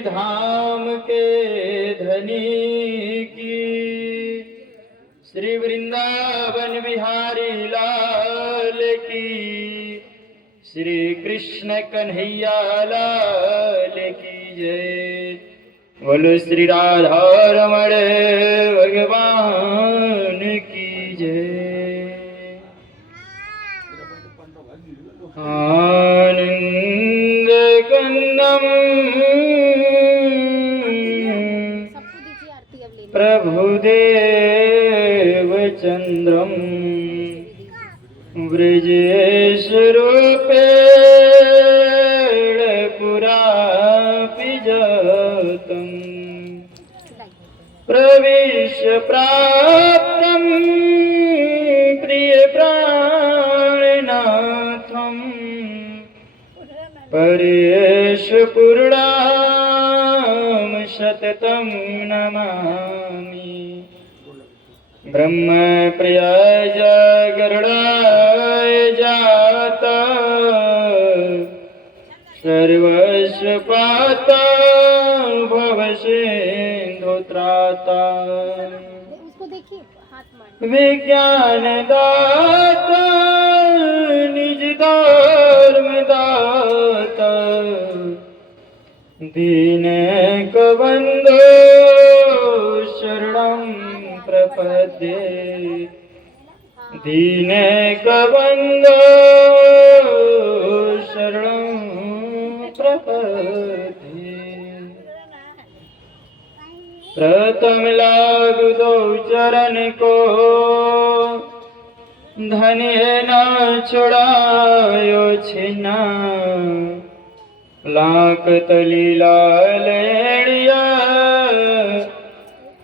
धाम के धनी की, श्री वृंदावन बिहारी लाल की, श्री कृष्ण कन्हैया लाल की जय। बोलो श्री राधा रमण भगवान की जय। आनंद कंदम प्रभुदेव चंद्रम ब्रजेश रूपेण पुरापि जातम् प्रविश्य प्राप्तं प्रिय प्राणनाथम् परेश पूर्णाम सततं नमामि। ब्रह्म प्रियाय गरुडाय जाता सर्वस्व पाता भवसिन्धु त्राता विज्ञान दाता निज धर्म दाता दीन बंधो शरणं प्रपद्ये दीन बंधो शरणं प्रपद्ये। प्रथम लागू दो चरण को धन्य न छुड़ायो छिना लाख तली लालिया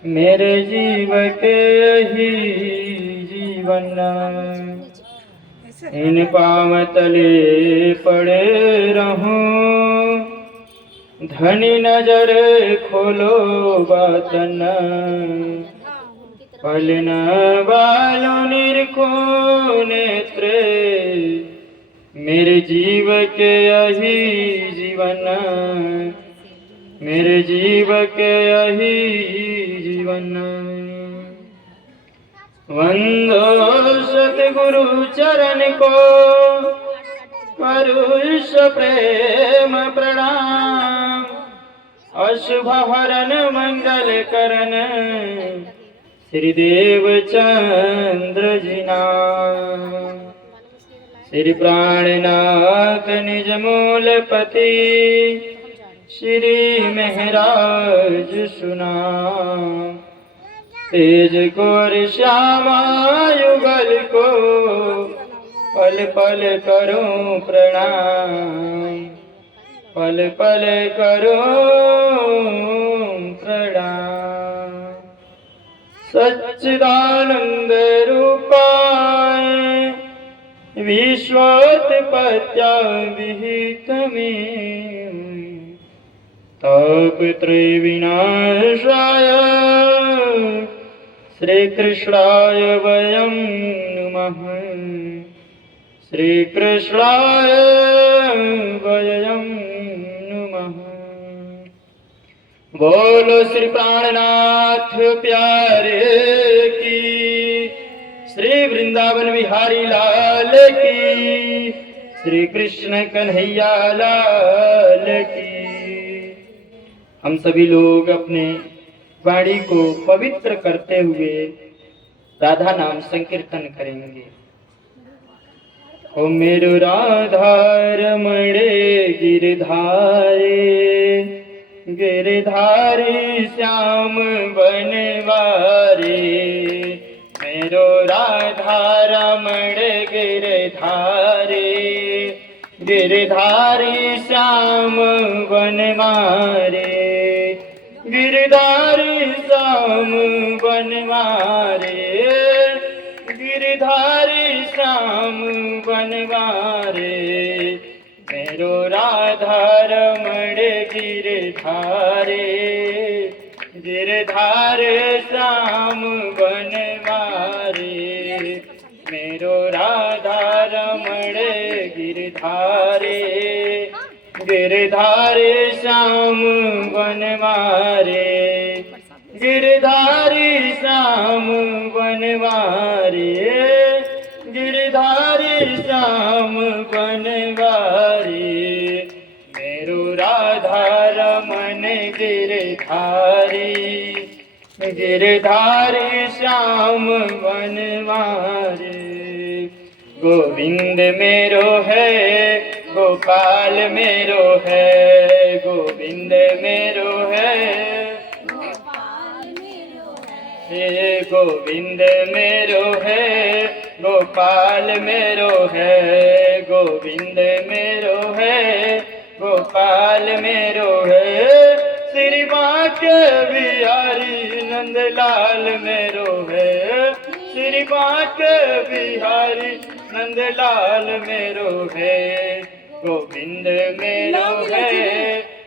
मेरे जीव के ही जीवन। इन पाँव तले पड़े रहूं धनी नजर खोलो बातन पलन बालो निरखो नेत्रे मेरे जीव के यही जीवन मेरे जीव के यही जीवन। वंदो सतगुरु चरण को परुष प्रेम प्रणाम अशुभ हरण मंगल करण श्री देव चंद्र जी नाम। श्री प्राणनाथ निज मूल पति श्री महराज सुना तेज कोर श्यामा युगल को पल पल करूं प्रणाम पल पल करूं प्रणाम। सच्चिदानंद रूपाय विश्वोत्पत्त्या विहित में तापत्रयविनाशाय श्री कृष्णाय वयं नमः श्री कृष्णाय वयं नमः। बोलो श्री प्राणनाथ प्यारे की श्री वृंदावन बिहारी लाल की श्री कृष्ण कन्हैया लाल की। हम सभी लोग अपने वाणी को पवित्र करते हुए राधा नाम संकीर्तन करेंगे। ओ मेरो राधा रमणे गिरधारे गिरधारी श्याम बनवारे मेरो राधा रमण गिरधारे गिरधारी श्याम बनवारे गिरधारी श्याम बनवारे गिरधारी श्याम बनवारे मेरो राधा रमण गिरधारे गिरधारे श्याम बनवारे मेरो राधा रमण गिरधारे गिरधारी श्याम बनवारे, गिरधारी श्याम बनवारे, गिरधारी श्याम बनवारे। मेरो राधा रमन गिरधारी, गिरधारी श्याम बनवारे। गोविंद मेरो है, गोपाल मेरो है, गोविंद मेरो है, हे गोविंद मेरो है, गोपाल मेरो है, गोविंद मेरो है, गोपाल मेरो है। श्री बांके बिहारी नंदलाल मेरो है, श्री बांके बिहारी नंदलाल मेरो है। गोविंद मेरो है,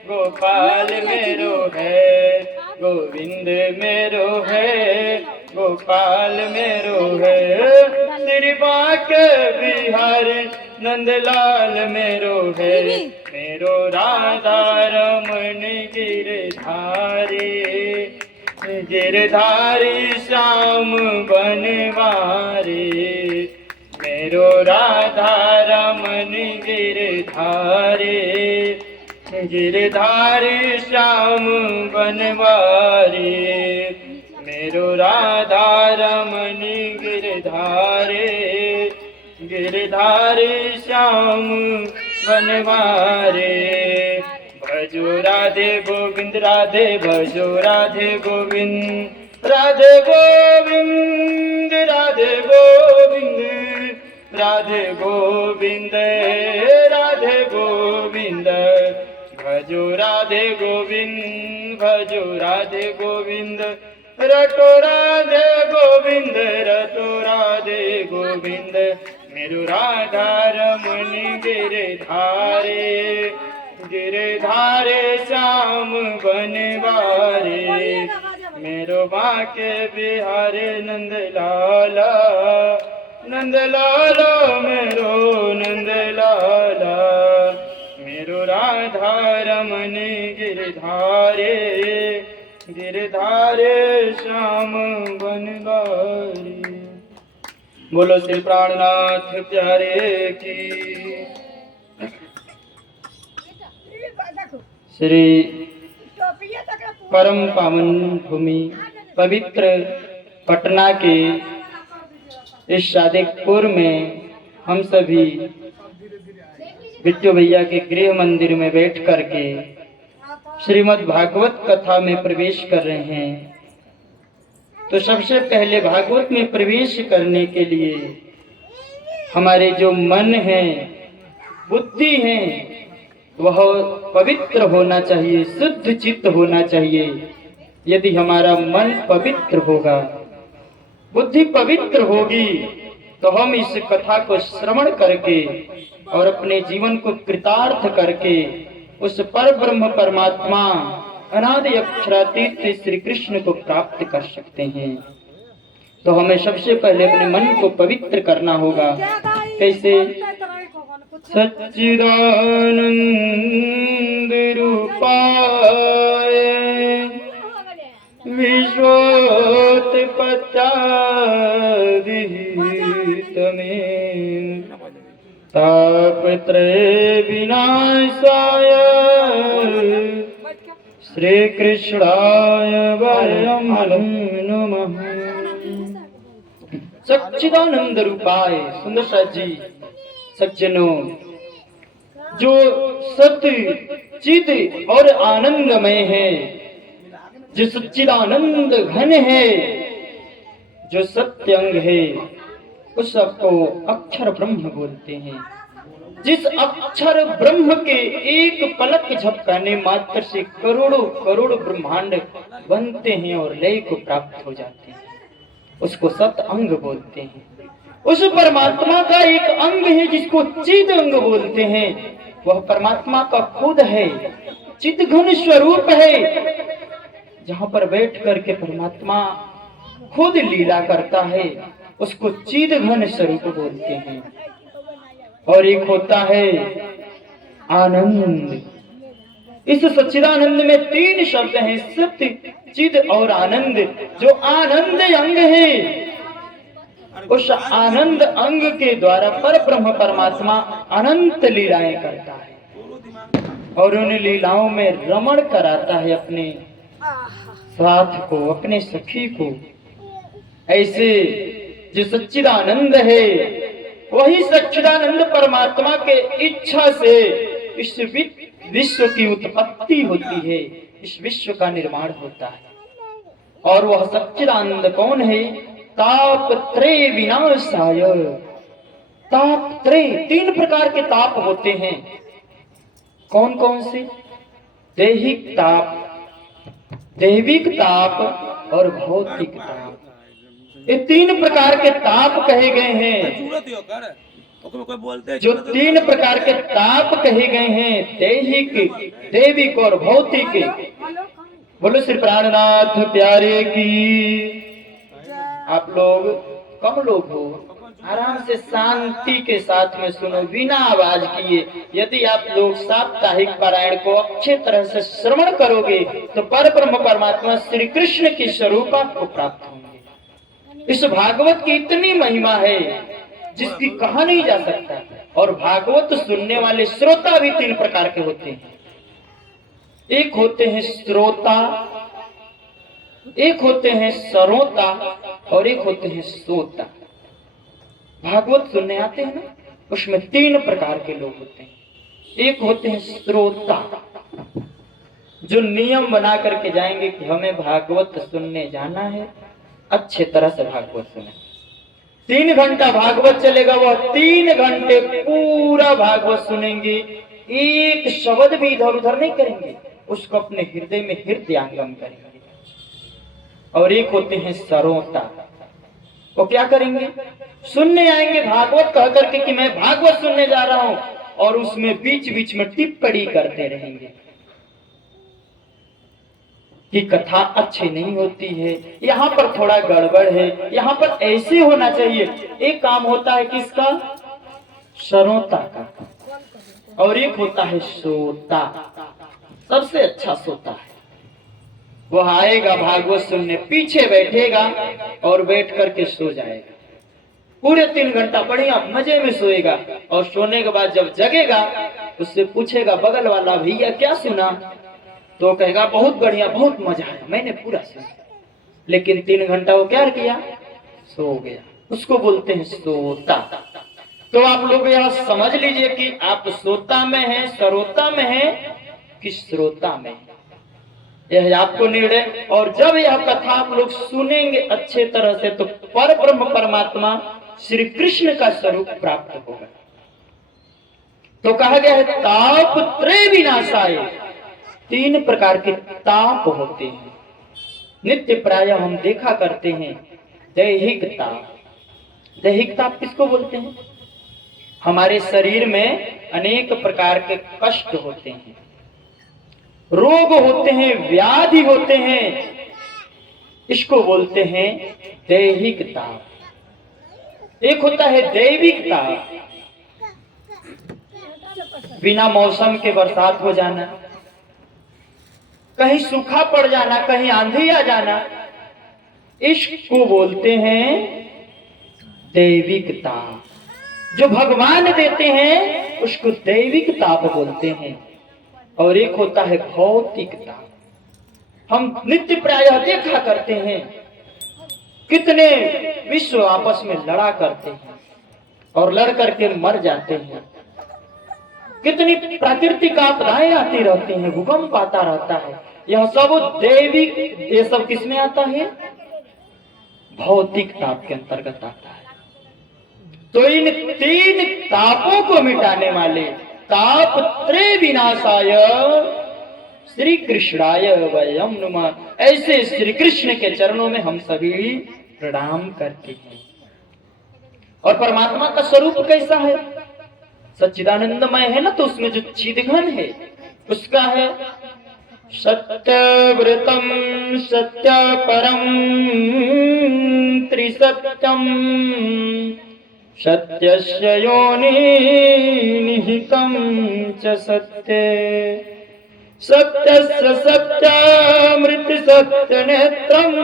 गोपाल मेरो है, गोविंद मेरो है, गोपाल मेरो है। श्री बांके बिहारी नंदलाल मेरो है। मेरो राधा रमन गिरधारी, गिरधारी श्याम बनवारे। मेरो राधा रमन गिरधारी, गिरधारी श्याम बनवारे। मेरो राधा रमन गिरधारी, गिरधारी श्याम बनवारे। भजो राधे गोविंद राधे, भजो राधे गोविंद, राधे गोविंद, राधे गोविंद, राधे गोविंद, राधे गोविंद। भजो राधे गोविंद, भजो राधे गोविंद, रटो राधे गोविंद, रटो राधे गोविंद। मेरो राधा रमन गिरधारे, गिरधारे श्याम बनवारे। मेरो बांके बिहारी नंदलाला, नंदलाला मेरो नंदलाला। मेरो राधा रमन गिरधारे, गिरधारे श्याम बनवारे। बोलो श्री प्राणनाथ प्यारे की। श्री परम पावन भूमि पवित्र पटना के इस शादीपुर में हम सभी बिट्टू भैया के गृह मंदिर में बैठ करके श्रीमद् भागवत कथा में प्रवेश कर रहे हैं। तो सबसे पहले भागवत में प्रवेश करने के लिए हमारे जो मन है, बुद्धि है, वह पवित्र होना चाहिए, शुद्ध चित्त होना चाहिए। यदि हमारा मन पवित्र होगा, बुद्धि पवित्र होगी, तो हम इस कथा को श्रवण करके और अपने जीवन को कृतार्थ करके उस पर ब्रह्म परमात्मा अनादि अक्षरातीत श्री कृष्ण को प्राप्त कर सकते हैं। तो हमें सबसे पहले अपने मन को पवित्र करना होगा। कैसे? सच्चिदानंद रूपाय विश्वोत्पत्त्यादितमे तापत्रय विनाशाय श्री कृष्णाय वरम नमः। सच्चिदानंद रूपाय। सुंदर साथ जी, सज्जनों, जो सत्य चिद और आनंदमय है, जो सच्चिदानंद घन है, जो सत्य अंग है, उस सबको अक्षर ब्रह्म बोलते हैं। जिस अक्षर ब्रह्म के एक पलक झपकाने मात्र से करोड़ों करोड़ ब्रह्मांड बनते हैं और लय को प्राप्त हो जाते हैं, उसको सत अंग बोलते हैं। उस परमात्मा का एक अंग है जिसको चिद अंग बोलते हैं। वह परमात्मा का खुद है, चिद घन स्वरूप है, जहां पर बैठ करके परमात्मा खुद लीला करता है, उसको चिद घन स्वरूप बोलते हैं। और एक होता है आनंद, इस सच्चिदानंद में तीन शब्द हैं, सत्य, चिद और आनंद। जो आनंद अंग है, उस आनंद अंग के द्वारा पर ब्रह्म परमात्मा अनंत लीलाएं करता है और उन लीलाओं में रमण कराता है अपने साथ को, अपने सखी को। ऐसे जो सच्चिदानंद है, वही सच्चिदानंद परमात्मा के इच्छा से इस विश्व की उत्पत्ति होती है, इस विश्व का निर्माण होता है। और वह सच्चिदानंद कौन है? तापत्रय विनाशाय। तापत्रय, तीन प्रकार के ताप होते हैं। कौन कौन से? दैहिक ताप, दैविक ताप और भौतिक ताप। ये तीन प्रकार के ताप कहे गए हैं। जो तीन प्रकार के ताप कहे गए हैं, दैहिक, दैविक और भौतिक। बोलो श्री प्राणनाथ प्यारे की। आप लोग कम लोग हो, आराम से शांति के साथ में सुनो, बिना आवाज किए। यदि आप लोग साप्ताहिक पारायण को अच्छे तरह से श्रवण करोगे तो पर ब्रह्म परमात्मा श्री कृष्ण की स्वरूप आपको प्राप्त होंगे। इस भागवत की इतनी महिमा है जिसकी कहा नहीं जा सकता। और भागवत सुनने वाले श्रोता भी तीन प्रकार के होते हैं। एक होते हैं श्रोता, एक होते हैं सरोता और एक होते हैं सोता। भागवत सुनने आते हैं ना, उसमें तीन प्रकार के लोग होते हैं। एक होते हैं श्रोता, जो नियम बना करके जाएंगे कि हमें भागवत सुनने जाना है, अच्छे तरह से भागवत सुने। 3 घंटा भागवत चलेगा, वह 3 घंटे पूरा भागवत सुनेंगे, एक शब्द भी इधर उधर नहीं करेंगे, उसको अपने हृदय में हृदयांगम करेंगे। और एक होते हैं सरोता, वो क्या करेंगे? सुनने आएंगे भागवत कह करके कि मैं भागवत सुनने जा रहा हूं, और उसमें बीच बीच में टिप्पणी करते रहेंगे कि कथा अच्छी नहीं होती है, यहाँ पर थोड़ा गड़बड़ है, यहाँ पर ऐसे होना चाहिए। एक काम होता है किसका? सरोता का। और एक होता है सोता, सबसे अच्छा सोता है। वह आएगा भागवत सुनने, पीछे बैठेगा और बैठ करके सो जाएगा। पूरे 3 घंटा बढ़िया मजे में सोएगा। और सोने के बाद जब जगेगा, उससे पूछेगा बगल वाला, भैया क्या सुना? तो कहेगा बहुत बढ़िया, बहुत मजा आया, मैंने पूरा सुना। लेकिन 3 घंटा वो क्या किया? सो गया। उसको बोलते हैं सोता। तो आप लोग यह समझ लीजिए कि आप सोता में हैं, सरोता में हैं कि श्रोता में हैं, यह आपको निर्णय। और जब यह कथा आप लोग सुनेंगे अच्छे तरह से, तो पर ब्रह्म परमात्मा श्री कृष्ण का स्वरूप प्राप्त होगा। तो कहा गया है ताप त्रय विनाशाय। 3 प्रकार के ताप होते हैं, नित्य प्राय हम देखा करते हैं। दैहिक ताप, दैहिक ताप किसको बोलते हैं? हमारे शरीर में अनेक प्रकार के कष्ट होते हैं, रोग होते हैं, व्याधि होते हैं, इसको बोलते हैं दैहिक ताप। एक होता है दैविक ताप, बिना मौसम के बरसात हो जाना, कहीं सूखा पड़ जाना, कहीं आंधी आ जाना, इसको बोलते हैं दैविक ताप। जो भगवान देते हैं उसको दैविक ताप बोलते हैं। और एक होता है भौतिक ताप। हम नित्य प्रायः देखा करते हैं कितने विश्व आपस में लड़ा करते हैं और लड़ करके मर जाते हैं। कितनी प्राकृतिक आपदाएं आती रहती हैं, भूकंप आता रहता है। यह सब दैविक, ये सब किसमें आता है? भौतिक ताप के अंतर्गत आता है। तो इन 3 तापों को मिटाने वाले ताप त्रय विनाशाय श्री कृष्णाय वयम नुमा। ऐसे श्री कृष्ण के चरणों में हम सभी प्रणाम करते हैं। और परमात्मा का स्वरूप कैसा है? सच्चिदानंदमय है ना, तो उसमें जो चिदघन है उसका है सत्यव्रतम सत्य परम त्रिसत्यम सत्यस्य योनि निहितं च सत्ये। सत्यस्य सत्यामृत सत्यनेत्रम्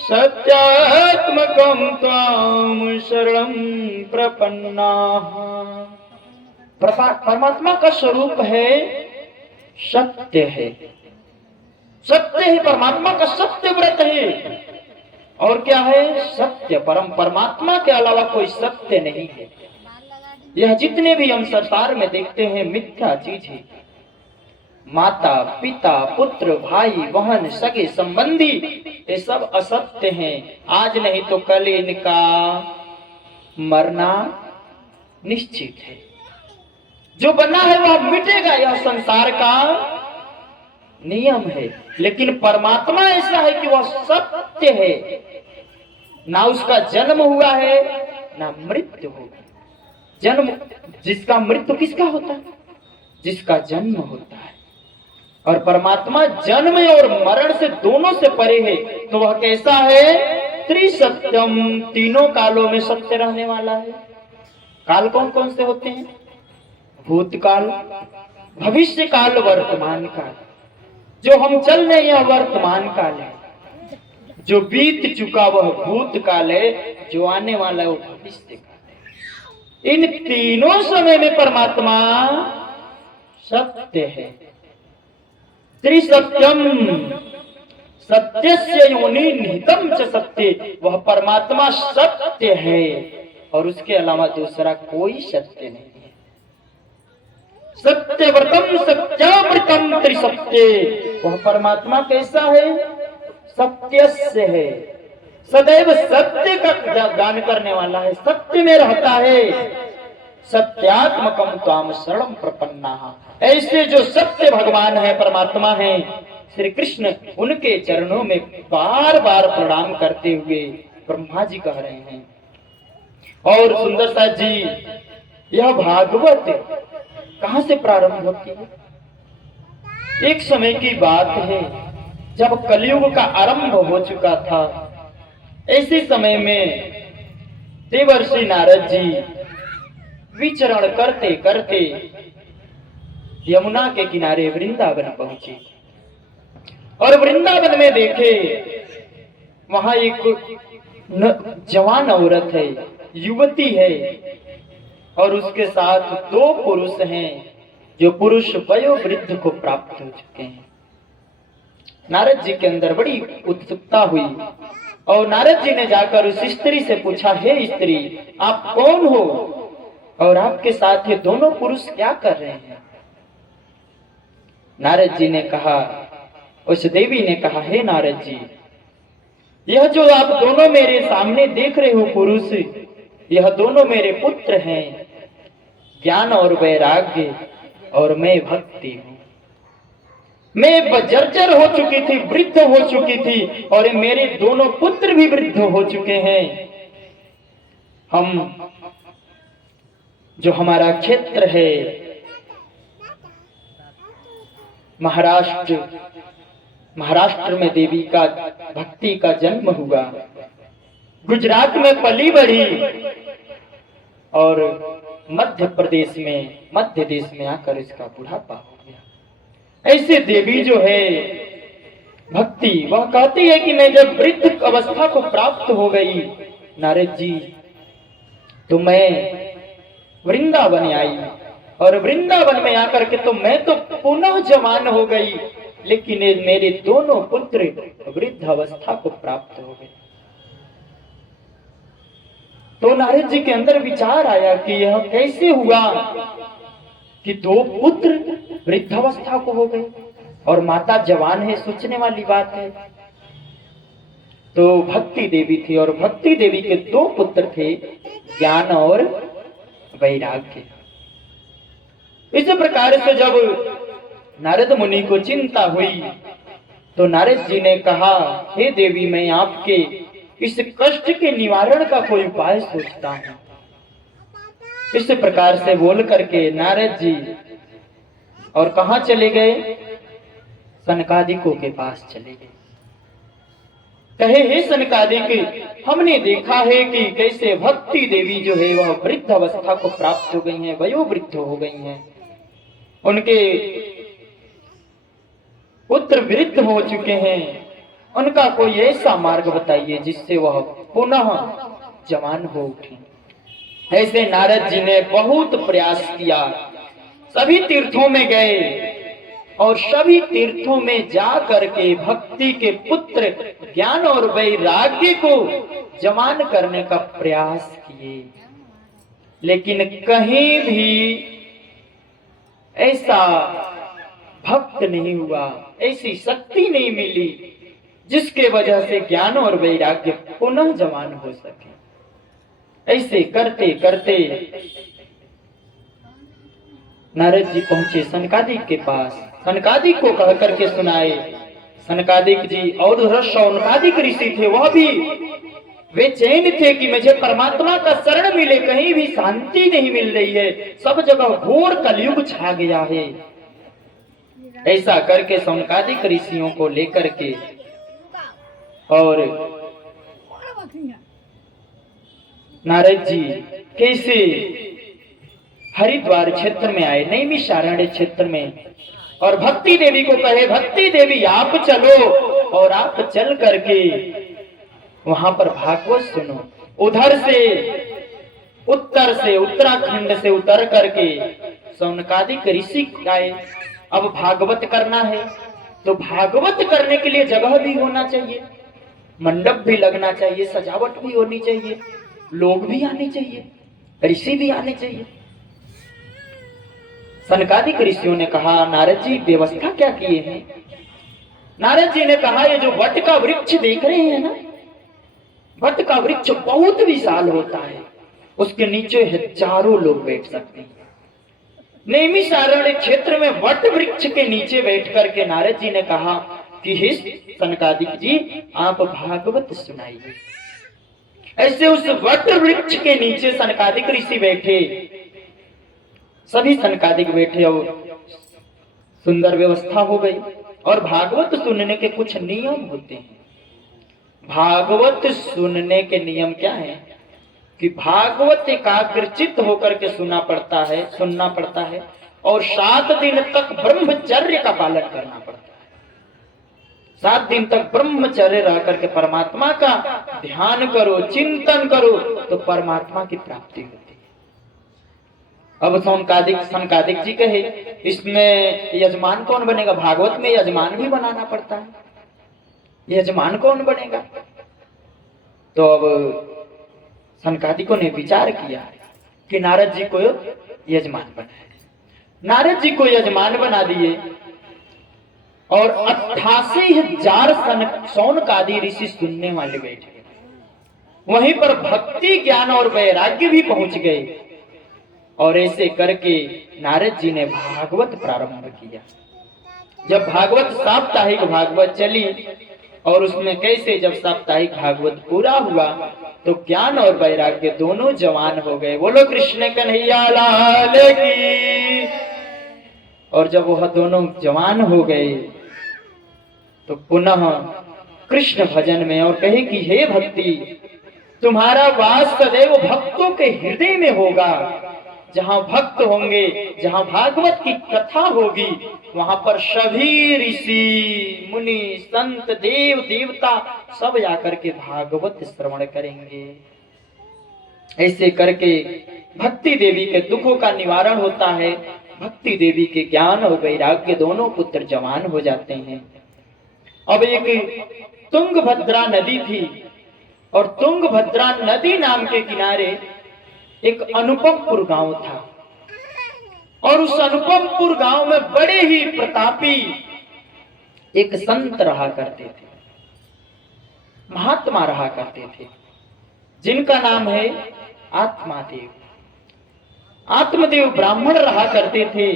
सत्यात्मकं त्वां शरणं प्रपन्नाः। परमात्मा का स्वरूप है सत्य है, सत्य है परमात्मा का, सत्य व्रत है। और क्या है? सत्य। परमात्मा के अलावा कोई सत्य नहीं है। यह जितने भी हम संसार में देखते हैं मिथ्या चीज है। माता पिता पुत्र भाई बहन सगे संबंधी ये सब असत्य हैं। आज नहीं तो कल इनका मरना निश्चित है। जो बना है वह मिटेगा, यह संसार का नियम है। लेकिन परमात्मा ऐसा है कि वह सत्य है, ना उसका जन्म हुआ है ना मृत्यु होगा। जन्म जिसका, मृत्यु किसका होता है? जिसका जन्म होता है। और परमात्मा जन्म और मरण से दोनों से परे है। तो वह कैसा है? त्रिसत्यम, तीनों कालों में सत्य रहने वाला है। काल कौन कौन से होते हैं? भूतकाल, भविष्य काल, वर्तमान काल। जो हम चल रहे हैं यह वर्तमान काल है, जो बीत चुका वह भूतकाल है, जो आने वाला है वो भविष्य काल है। इन तीनों समय में परमात्मा सत्य है। त्रिसत्यम, सत्यस्य योनि निहितम च सत्य, वह परमात्मा सत्य है और उसके अलावा दूसरा कोई सत्य नहीं है। सत्यव्रतम सत्यामृतम त्रिसत्य, वह परमात्मा कैसा है? सत्यस्य है, सदैव सत्य का गान करने वाला है, सत्य में रहता है। सत्यात्मकम त्वाम शरणं प्रपन्नाः, ऐसे जो सत्य भगवान है, परमात्मा है श्री कृष्ण, उनके चरणों में बार बार प्रणाम करते हुए ब्रह्मा जी कह रहे हैं। और सुंदर सा जी, यह भागवत कहां से प्रारंभ होती है? एक समय की बात है जब कलयुग का आरंभ हो चुका था। ऐसे समय में देवर्षि नारद जी विचरण करते करते यमुना के किनारे वृंदावन पहुंचे और वृंदावन में देखे वहां एक जवान औरत है, युवती है, और उसके साथ दो पुरुष हैं जो पुरुष वयोवृद्ध को प्राप्त हो चुके हैं। नारद जी के अंदर बड़ी उत्सुकता हुई और नारद जी ने जाकर उस स्त्री से पूछा, हे स्त्री, आप कौन हो और आपके साथ ये दोनों पुरुष क्या कर रहे हैं? नारद जी ने कहा, उस देवी ने कहा, हे नारद जी, यह जो आप दोनों मेरे सामने देख रहे हो पुरुष, यह दोनों मेरे पुत्र हैं, ज्ञान और वैराग्य और मैं भक्ति हूं। मैं जर्जर हो चुकी थी, वृद्ध हो चुकी थी, और मेरे दोनों पुत्र भी वृद्ध हो चुके हैं। हम जो हमारा क्षेत्र है महाराष्ट्र में देवी का भक्ति का जन्म हुआ, गुजरात में पली बढ़ी और मध्य प्रदेश में, मध्य देश में आकर इसका बुढ़ापा हो गया। ऐसे देवी जो है भक्ति, वह कहती है कि मैं जब वृद्ध अवस्था को प्राप्त हो गई नारद जी, तो मैं वृंदावन आई और वृंदावन में आकर के तो मैं तो पुनः जवान हो गई, लेकिन मेरे दोनों पुत्र वृद्ध अवस्था को प्राप्त हो गए। तो नारद जी के अंदर विचार आया कि यह कैसे हुआ कि दो पुत्र वृद्धावस्था को हो गए और माता जवान है, सोचने वाली बात है। तो भक्ति देवी थी और भक्ति देवी के दो पुत्र थे, ज्ञान और वैराग्य। इस प्रकार से जब नारद मुनि को चिंता हुई तो नारद जी ने कहा, हे देवी, मैं आपके इस कष्ट के निवारण का कोई उपाय सोचता हूं। इस प्रकार से बोल करके नारद जी और कहां चले गए? सनकादिकों के पास चले गए। कहे, हे सनकादिक, हमने देखा है कि कैसे भक्ति देवी जो है वह वृद्ध अवस्था को प्राप्त हो गई हैं, वयोवृद्ध हो गई हैं। उनके पुत्र वृद्ध हो चुके हैं, उनका कोई ऐसा मार्ग बताइए जिससे वह पुनः जवान हो उठे। ऐसे नारद जी ने बहुत प्रयास किया, सभी तीर्थों में गए और सभी तीर्थों में जा करके भक्ति के पुत्र ज्ञान और वैराग्य को जमान करने का प्रयास किए, लेकिन कहीं भी ऐसा भक्त नहीं हुआ, ऐसी शक्ति नहीं मिली जिसके वजह से ज्ञान और वैराग्य पुनः जवान हो सके। ऐसे करते करते नारद जी पहुंचे सनकादिक के पास, सनकादिक को कह करके सुनाए। सनकादिक जी और शौनकादिक ऋषि थे, वह भी बेचैन थे कि मुझे परमात्मा का शरण मिले, कहीं भी शांति नहीं मिल रही है, सब जगह घोर कलयुग छा गया है। ऐसा करके शौनकादिक ऋषियों को लेकर के और नारद जी कैसे हरिद्वार क्षेत्र में आए, नैमिषारण्य क्षेत्र में, और भक्ति देवी को कहे, भक्ति देवी आप चलो, और आप चल करके वहां पर भागवत सुनो। उधर से उत्तर से उत्तराखंड से उतर करके शौनकादिक ऋषि आए। अब भागवत करना है तो भागवत करने के लिए जगह भी होना चाहिए, मंडप भी लगना चाहिए, सजावट भी होनी चाहिए, लोग भी आने चाहिए, ऋषि भी आने चाहिए। सनकादिक ऋषियों ने कहा, नारद जी व्यवस्था क्या किए हैं? नारद जी ने कहा, ये जो वट का वृक्ष देख रहे हैं ना, वट का वृक्ष बहुत विशाल होता है, उसके नीचे हजारों लोग बैठ सकते हैं। नैमिषारण्य क्षेत्र में वट वृक्ष के नीचे बैठ करके नारद जी ने कहा कि हे सनकादिक जी, आप भागवत सुनाइए। ऐसे उस वट वृक्ष के नीचे सनकादिक ऋषि बैठे, सभी सनकादिक बैठे और सुंदर व्यवस्था हो गई। और भागवत सुनने के कुछ नियम होते हैं। भागवत सुनने के नियम क्या है कि भागवत एकाग्रचित्त होकर के सुनना पड़ता है और 7 दिन तक ब्रह्मचर्य का पालन करना पड़ता है। 7 दिन तक ब्रह्मचर्य रह करके परमात्मा का ध्यान करो, चिंतन करो, तो परमात्मा की प्राप्ति होती है। अब सनकादिक जी कहे, इसमें यजमान कौन बनेगा? भागवत में यजमान भी बनाना पड़ता है, यजमान कौन बनेगा? तो अब सनकादिकों ने विचार किया कि नारद जी को यजमान बनाए। नारद जी को यजमान बना दिए और 88,000 शौनकादि ऋषि सुनने वाले बैठे। वहीं पर भक्ति ज्ञान और वैराग्य भी पहुंच गए। और ऐसे करके नारद जी ने भागवत प्रारंभ किया। जब भागवत साप्ताहिक भागवत चली और उसमें कैसे जब साप्ताहिक भागवत पूरा हुआ तो ज्ञान और वैराग्य दोनों जवान हो गए। बोलो कृष्ण कन्हैया लाल की। और जब वह दोनों जवान हो गए तो पुनः कृष्ण भजन में और कहे कि हे भक्ति, तुम्हारा वास सदैव भक्तों के हृदय में होगा। जहां भक्त होंगे, जहां भागवत की कथा होगी, वहां पर सभी ऋषि मुनि संत देव देवता सब जाकर के भागवत श्रवण करेंगे। ऐसे करके भक्ति देवी के दुखों का निवारण होता है। भक्ति देवी के ज्ञान और वैराग्य दोनों पुत्र जवान हो जाते हैं। अब एक तुंगभद्रा नदी थी और तुंगभद्रा नदी नाम के किनारे एक अनुपमपुर गांव था और उस अनुपमपुर गांव में बड़े ही प्रतापी एक संत रहा करते थे, महात्मा रहा करते थे, जिनका नाम है आत्मादेव। आत्मदेव ब्राह्मण रहा करते थे।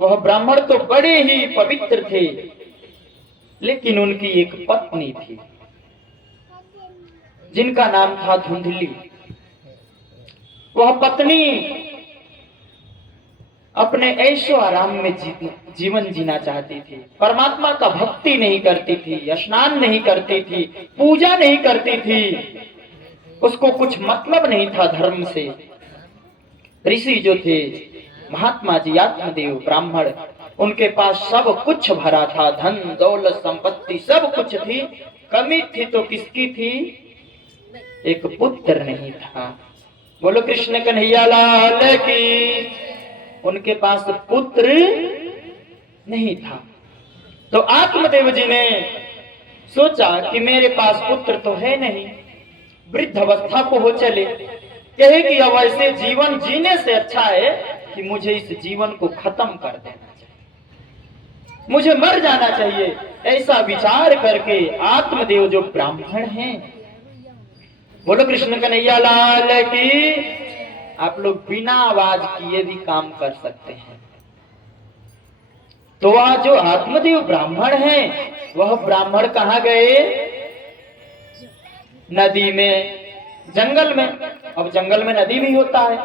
वह ब्राह्मण तो बड़े ही पवित्र थे, लेकिन उनकी एक पत्नी थी जिनका नाम था धुंधली। वह पत्नी अपने ऐशो आराम में जीवन जीना चाहती थी, परमात्मा का भक्ति नहीं करती थी, स्नान नहीं करती थी, पूजा नहीं करती थी, उसको कुछ मतलब नहीं था धर्म से। ऋषि जो थे, महात्मा जी, आत्मदेव ब्राह्मण, उनके पास सब कुछ भरा था, धन दौलत संपत्ति सब कुछ थी। कमी थी तो किसकी थी? एक पुत्र नहीं था। बोलो कृष्ण कन्हैया लाल की। उनके पास पुत्र नहीं था। तो आत्मदेव जी ने सोचा कि मेरे पास पुत्र तो है नहीं, वृद्ध अवस्था को हो चले, कहे कि अब ऐसे जीवन जीने से अच्छा है कि मुझे इस जीवन को खत्म कर देना चाहिए, मुझे मर जाना चाहिए। ऐसा विचार करके आत्मदेव जो ब्राह्मण हैं, बोलो कृष्ण कन्हैया लाल की। आप लोग बिना आवाज किए भी काम कर सकते हैं। तो वह जो आत्मदेव ब्राह्मण हैं, वह ब्राह्मण कहाँ गए? नदी में, जंगल में। अब जंगल में नदी भी होता है।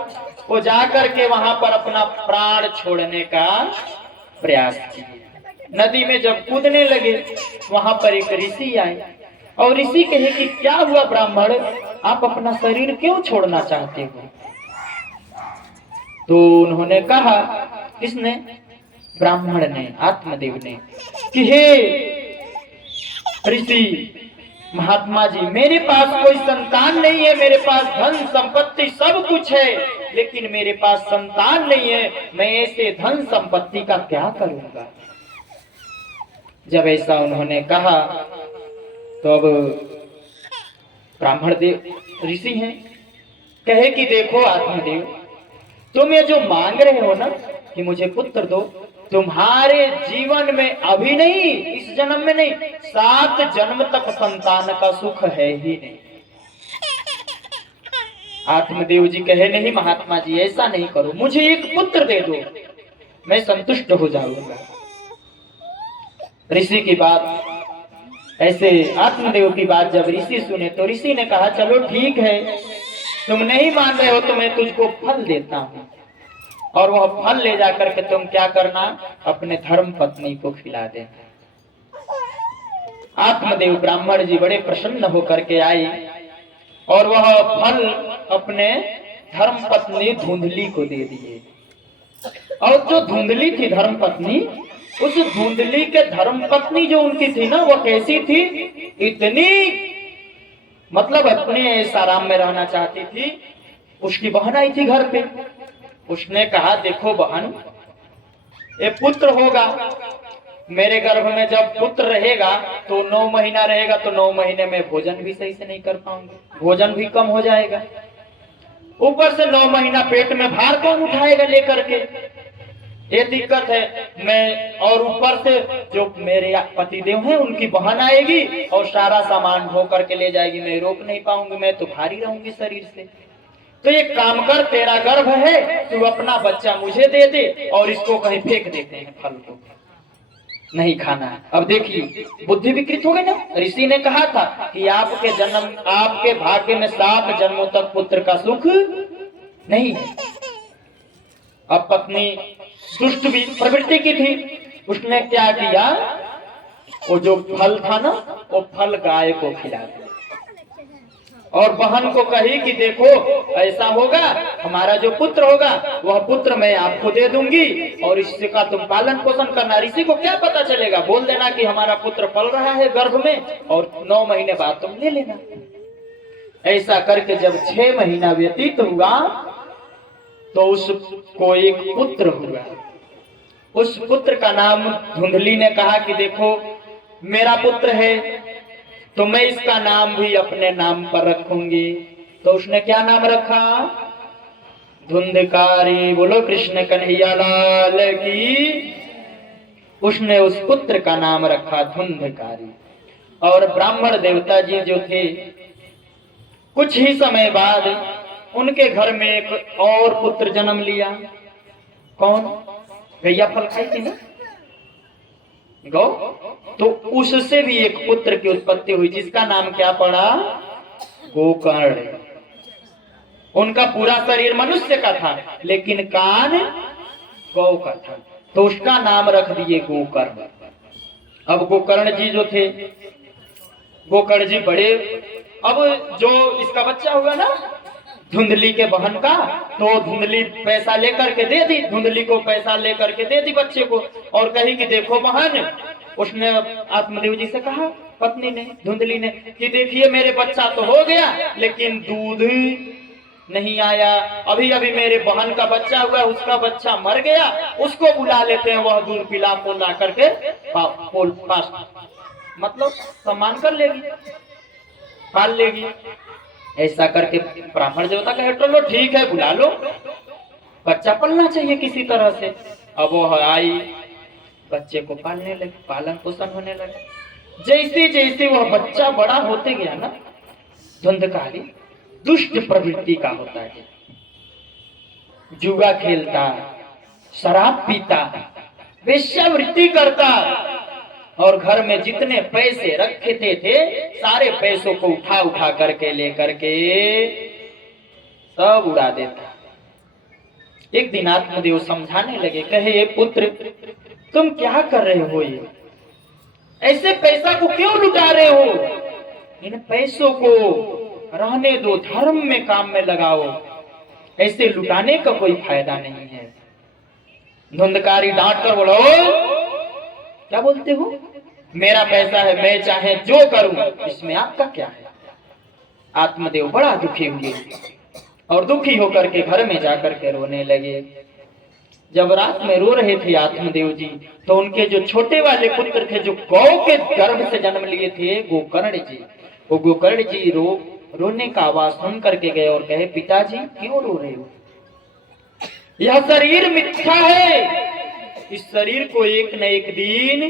वो जाकर के वहां पर अपना प्राण छोड़ने का प्रयास किए। नदी में जब कूदने लगे, वहां पर एक ऋषि आए और ऋषि कहे कि क्या हुआ ब्राह्मण, आप अपना शरीर क्यों छोड़ना चाहते हो? तो उन्होंने कहा, किसने? ब्राह्मण ने, आत्मदेव ने, कि हे ऋषि महात्मा जी, मेरे पास कोई संतान नहीं है, मेरे पास धन संपत्ति सब कुछ है, लेकिन मेरे पास संतान नहीं है। मैं ऐसे धन संपत्ति का क्या करूंगा? जब ऐसा उन्होंने कहा तो अब ब्राह्मण देव ऋषि हैं, कहे कि देखो आत्मदेव, तुम ये जो मांग रहे हो ना कि मुझे पुत्र दो, तुम्हारे जीवन में अभी नहीं, इस जन्म में नहीं, 7 जन्म तक संतान का सुख है ही नहीं। आत्मदेव जी कहे, नहीं महात्मा जी, ऐसा नहीं करो, मुझे एक पुत्र दे दो, मैं संतुष्ट हो जाऊंगा। ऋषि की बात ऐसे, आत्मदेव की बात जब ऋषि सुने तो ऋषि ने कहा, चलो ठीक है, तुम नहीं मान रहे हो तो मैं तुझको फल देता हूं, और वह फल ले जाकर के तुम क्या करना? अपने धर्म पत्नी को खिला देना। आत्मदेव ब्राह्मण जी बड़े प्रसन्न होकर के आए और वह फल अपने धर्म पत्नी धुंधली को दे दिए। और जो धुंधली थी धर्म पत्नी, उस धुंधली के धर्म पत्नी जो उनकी थी ना, वो कैसी थी? इतनी मतलब अपने ऐस आराम में रहना चाहती थी। उसकी बहन आई थी घर पे, उसने कहा, देखो बहन, एक पुत्र होगा, मेरे गर्भ में जब पुत्र रहेगा तो 9 महीना रहेगा, तो 9 महीने में भोजन भी सही से नहीं कर पाऊंगी, भोजन भी कम हो जाएगा, ऊपर से 9 महीना पेट में भार कौन उठाएगा लेकर के, ये दिक्कत है। मैं और ऊपर से जो मेरे पतिदेव हैं उनकी बहन आएगी और सारा सामान ढो करके ले जाएगी, मैं रोक नहीं पाऊंगी, मैं तो भारी रहूंगी शरीर से। तो एक काम कर, तेरा गर्भ है, तू अपना बच्चा मुझे दे दे और इसको कहीं फेंक देते हैं, फल को नहीं खाना है। अब देखिए बुद्धि विकृत हो गई ना। ऋषि ने कहा था कि आपके जन्म, आपके भाग्य में 7 जन्मों तक पुत्र का सुख नहीं है। अब पत्नी दुष्ट भी प्रवृत्ति की थी, उसने क्या किया, वो जो फल था ना, वो फल गाय को खिला दिया और बहन को कही कि देखो ऐसा होगा, हमारा जो पुत्र होगा वह पुत्र मैं आपको दे दूंगी और इसका तुम पालन पोषण करना। ऋषि को क्या पता चलेगा, बोल देना कि हमारा पुत्र पल रहा है गर्भ में और 9 महीने बाद तुम ले लेना। ऐसा करके जब 6 महीना व्यतीत हुआ तो उसको एक पुत्र हुआ। उस पुत्र का नाम धुंधली ने कहा कि देखो मेरा पुत्र है तो मैं इसका नाम भी अपने नाम पर रखूंगी। तो उसने क्या नाम रखा? धुंधकारी। बोलो कृष्ण कन्हैया लाल की। उसने उस पुत्र का नाम रखा धुंधकारी। और ब्राह्मण देवता जी जो थे, कुछ ही समय बाद उनके घर में एक और पुत्र जन्म लिया। कौन? गैया फल खाई थी ना गौ, तो उससे भी एक पुत्र की उत्पत्ति हुई जिसका नाम क्या पड़ा? गोकर्ण। उनका पूरा शरीर मनुष्य का था लेकिन कान गौ का था, तो उसका नाम रख दिए गोकर्ण। अब गोकर्ण जी जो थे, गोकर्ण जी बड़े, अब जो इसका बच्चा हुआ ना धुंधली के बहन का, तो धुंधली पैसा लेकर के दे दी, धुंधली को पैसा लेकर के दे दी बच्चे को, और कही कि देखो बहन, उसने आत्मदेव जी से कहा, पत्नी ने, धुंधली ने, कि देखिए मेरे बच्चा तो हो गया लेकिन दूध नहीं आया, अभी अभी मेरे बहन का बच्चा हुआ, उसका बच्चा मर गया, उसको बुला लेते हैं, वह दूध पिला पोला करके पास मतलब सम्मान कर लेगी, पाल लेगी। ऐसा करके ब्राह्मण देवता कहे चलो ठीक है बुला लो, बच्चा पलना चाहिए किसी तरह से। अब वो आई, बच्चे को पालने लगी, पालन पोषण होने लगा। जैसे जैसे वह बच्चा बड़ा होते गया ना, धुंधकारी दुष्ट प्रवृत्ति का होता है, जुआ खेलता, शराब पीता, वेश्यावृत्ति करता, और घर में जितने पैसे रखे थे सारे पैसों को उठा उठा करके लेकर के सब उड़ा देता। एक दिन आत्मदेव समझाने लगे, कहे ये पुत्र तुम क्या कर रहे हो, ये ऐसे पैसा को क्यों लुटा रहे हो, इन पैसों को रहने दो, धर्म में काम में लगाओ, ऐसे लुटाने का कोई फायदा नहीं है। धुंधकारी डांट कर बोलो, क्या बोलते हो, मेरा पैसा है, मैं चाहे जो करूं, इसमें आपका क्या है। आत्मदेव बड़ा दुखी हुए और दुखी होकर के घर में जाकर के रोने लगे। जब रात में रो रहे थे आत्मदेव जी, तो उनके जो छोटे वाले पुत्र थे, जो गौ के गर्भ से जन्म लिए थे, गोकर्ण जी, वो गोकर्ण जी रोने का आवाज सुन करके गए और कहे, पिताजी क्यों रो रहे हो, यह शरीर मिथ्या है, इस शरीर को एक न एक दिन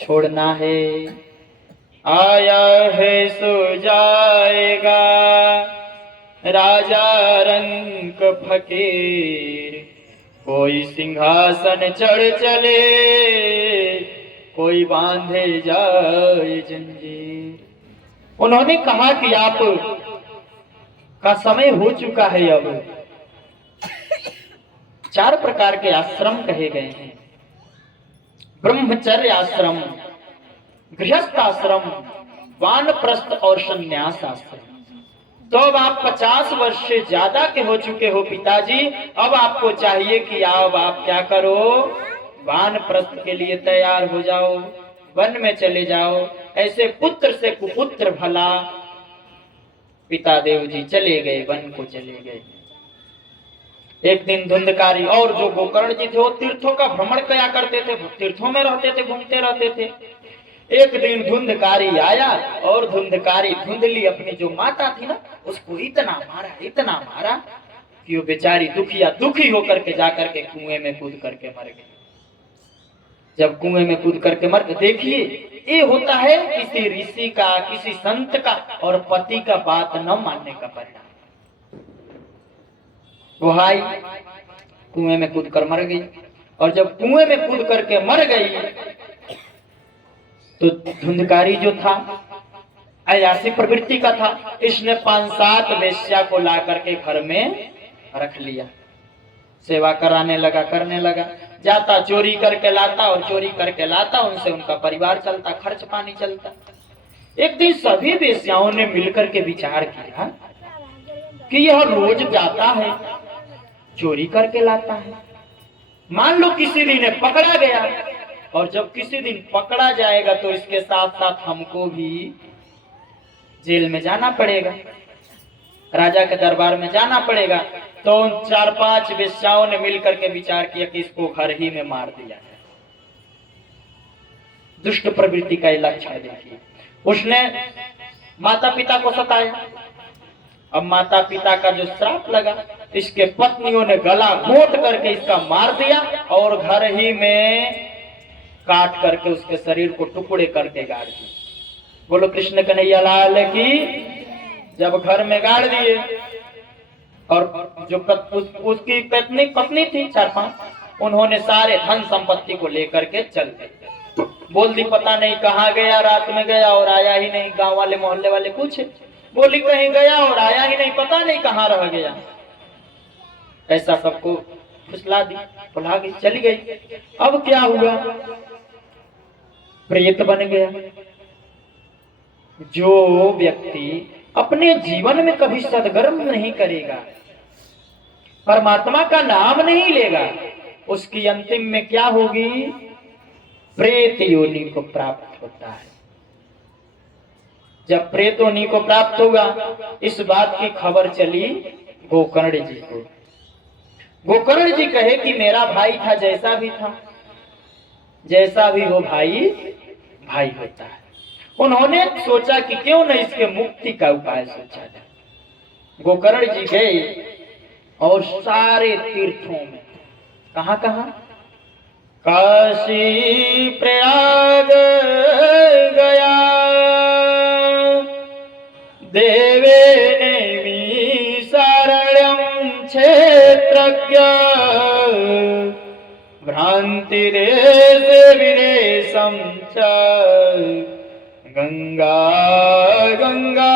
छोड़ना है, आया है सो जाएगा, राजा रंक फकीर, कोई सिंहासन चढ़ चले, कोई बांधे जाए जंजीर। उन्होंने कहा कि आप का समय हो चुका है, अब 4 प्रकार के आश्रम कहे गए हैं, ब्रह्मचर्य आश्रम, गृहस्थ आश्रम, वानप्रस्थ और संन्यास आश्रम। तो अब आप 50 वर्ष से ज्यादा के हो चुके हो पिताजी, अब आपको चाहिए कि अब आप क्या करो, वानप्रस्थ के लिए तैयार हो जाओ, वन में चले जाओ। ऐसे पुत्र से कुपुत्र भला। पिता देव जी चले गए, वन को चले गए। एक दिन धुंधकारी और जो गोकर्ण जी थे, वो तीर्थों का भ्रमण किया करते थे, तीर्थों में रहते थे, घूमते रहते थे। एक दिन धुंधकारी आया और धुंधकारी धुंधली अपनी जो माता थी ना, उसको इतना मारा कि वो बेचारी दुखी होकर के जाकर के कुएं में कूद करके मर गई। जब कुएं में कूद करके मर गए, देखिए ये होता है किसी ऋषि का, किसी संत का और पति का बात न मानने का परिणाम। वो आई, कुएं में कूद कर मर गई, और जब कुएं में कूद करके मर गई तो धुंधकारी जो था अयासी प्रवृत्ति का था, इसने 5-7 वेश्या को ला करके घर में रख लिया, सेवा कराने लगा, करने लगा। जाता चोरी करके लाता और चोरी करके लाता, उनसे उनका परिवार चलता, खर्च पानी चलता। एक दिन सभी वेश्याओं ने मिलकर के विचार किया कि यह रोज जाता है, चोरी करके लाता है, मान लो किसी दिन पकड़ा गया, और जब किसी दिन पकड़ा जाएगा तो इसके साथ साथ हमको भी जेल में जाना पड़ेगा, राजा के दरबार में जाना पड़ेगा। तो उन 4-5 वेश्याओं ने मिलकर के विचार किया कि इसको घर ही में मार दिया जाए। दुष्ट प्रवृत्ति का लक्षण देखिए, उसने माता पिता को सताया। अब माता पिता का जो श्राप लगा, इसके पत्नियों ने गला घोंट करके इसका मार दिया और घर ही में काट करके उसके शरीर को टुकड़े करके गाड़ दिए। बोलो कृष्ण कन्हैया लाल की। जब घर में गाड़ दिए और जो उसकी पत्नी थी 4-5, उन्होंने सारे धन संपत्ति को लेकर के चल गए। बोल दी पता नहीं कहाँ गया, रात में गया और आया ही नहीं। गांव वाले मोहल्ले वाले पूछे, बोली कहीं गया और आया ही नहीं, पता नहीं कहाँ रह गया। ऐसा सबको फुसला दी, भुला गई, चली गई। अब क्या हुआ, प्रेत बन गया। जो व्यक्ति अपने जीवन में कभी सदकर्म नहीं करेगा, परमात्मा का नाम नहीं लेगा, उसकी अंतिम में क्या होगी? प्रेत योनि को प्राप्त होता है। जब प्रेत योनि को प्राप्त होगा, इस बात की खबर चली गोकर्ण जी को। गोकर्ण जी कहे कि मेरा भाई था, जैसा भी था, जैसा भी हो भाई भाई होता है। उन्होंने सोचा कि क्यों न इसके मुक्ति का उपाय सोचा जाए। गोकर्ण जी गए और सारे तीर्थों में, कहां कहां, काशी प्रयाग गया, देवे नेमि शरणं क्षेत्रज्ञ, भ्रांति देश विदेशम च, गंगा गंगा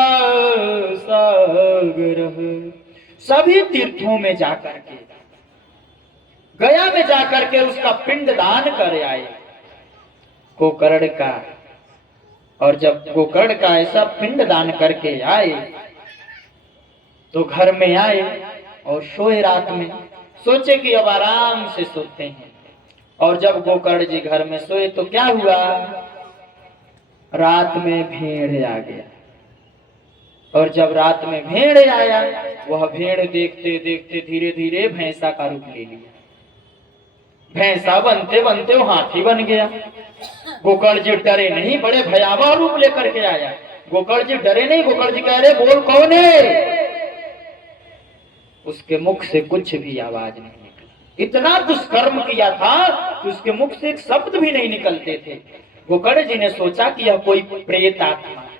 सागर। सभी तीर्थों में जाकर के, गया में जाकर के उसका पिंड दान कर आए गोकर्ण का। और जब गोकर्ण का ऐसा पिंड दान करके आए तो घर में आए और सोए रात में, सोचे कि अब आराम से सोते हैं। और जब गोकर्ण जी घर में सोए तो क्या हुआ? रात में भेड़ आ गया। और जब रात में भेड़ आया, वह भेड़ देखते देखते धीरे धीरे भैंसा का रूप ले लिया। भैंसा बनते बनते वो हाथी बन गया। गोकर्ण जी डरे नहीं, बड़े भयावह रूप लेकर के आया। गोकर्ण जी डरे नहीं, गोकर्ण जी कह रहे बोल कौन है? उसके मुख से कुछ भी आवाज नहीं निकली। इतना दुष्कर्म किया था कि उसके मुख से एक शब्द भी नहीं निकलते थे। गोकर्ण जी ने सोचा कि यह कोई प्रेत आत्मा है,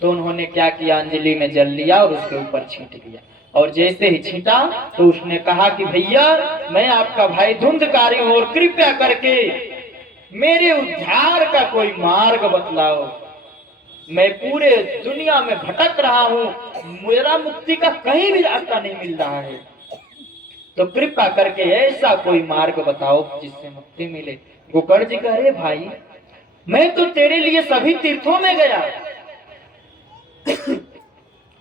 तो उन्होंने क्या किया, अंजलि में जल लिया और उसके ऊपर छींट दिया। और जैसे ही छींटा तो उसने कहा कि भैया मैं आपका भाई धुंधकारी हूं और कृपया करके मेरे उद्धार का कोई मार्ग बतलाओ। मैं पूरे दुनिया में भटक रहा हूं, मेरा मुक्ति का कहीं भी रास्ता नहीं मिल रहा है, तो कृपा करके ऐसा कोई मार्ग बताओ जिससे मुक्ति मिले। गोकर्ण जी कह रहे भाई मैं तो तेरे लिए सभी तीर्थों में गया,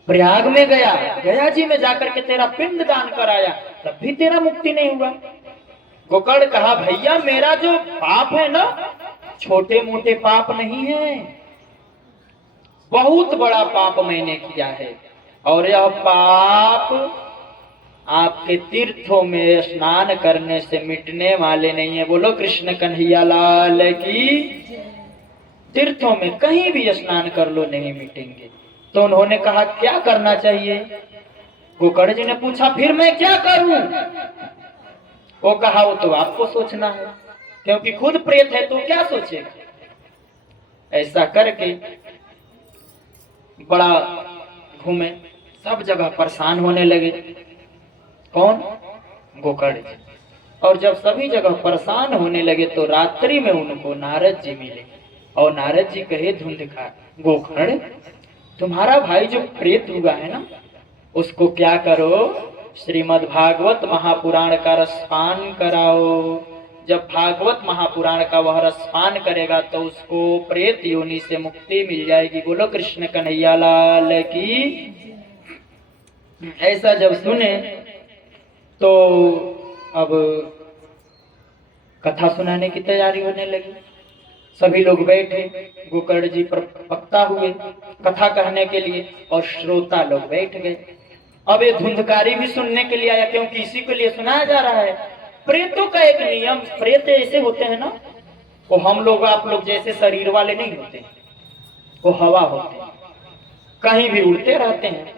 प्रयाग में गया, गया जी में जाकर के तेरा पिंड दान कराया, तब भी तेरा मुक्ति नहीं हुआ। गोकर्ण कहा भैया मेरा जो पाप है ना, छोटे मोटे पाप नहीं है, बहुत बड़ा पाप मैंने किया है। और यह पाप आपके तीर्थों में स्नान करने से मिटने वाले नहीं है। बोलो कृष्ण कन्हैया लाल की। तीर्थों में कहीं भी स्नान कर लो नहीं मिटेंगे। तो उन्होंने कहा क्या करना चाहिए? गोकर्ण जी ने पूछा फिर मैं क्या करूं? वो कहा वो तो आपको सोचना है, क्योंकि खुद प्रेत है तो क्या सोचेगा। ऐसा करके बड़ा घूमे, सब जगह परेशान होने लगे। कौन? गोकर्ण जी। और जब सभी जगह परेशान होने लगे तो रात्रि में उनको नारद जी मिले। और नारद जी कहे धुंधकार गोकर्ण तुम्हारा भाई जो प्रेत हुआ है ना, उसको क्या करो, श्रीमद् भागवत महापुराण का रसपान कराओ। जब भागवत महापुराण का वह रसपान करेगा तो उसको प्रेत योनि से मुक्ति मिल जाएगी। बोलो कृष्ण कन्हैया लाल की। ऐसा जब सुने तो अब कथा सुनाने की तैयारी होने लगी। सभी लोग बैठे, गोकर्ण जी पर वक्ता हुए कथा कहने के लिए और श्रोता लोग बैठ गए। अब ये धुंधकारी भी सुनने के लिए आया, क्योंकि इसी के लिए सुनाया जा रहा है। प्रेतों का एक नियम, प्रेत ऐसे होते हैं ना, वो हम लोग आप लोग जैसे शरीर वाले नहीं होते, वो हवा होते हैं, कहीं भी उड़ते रहते हैं।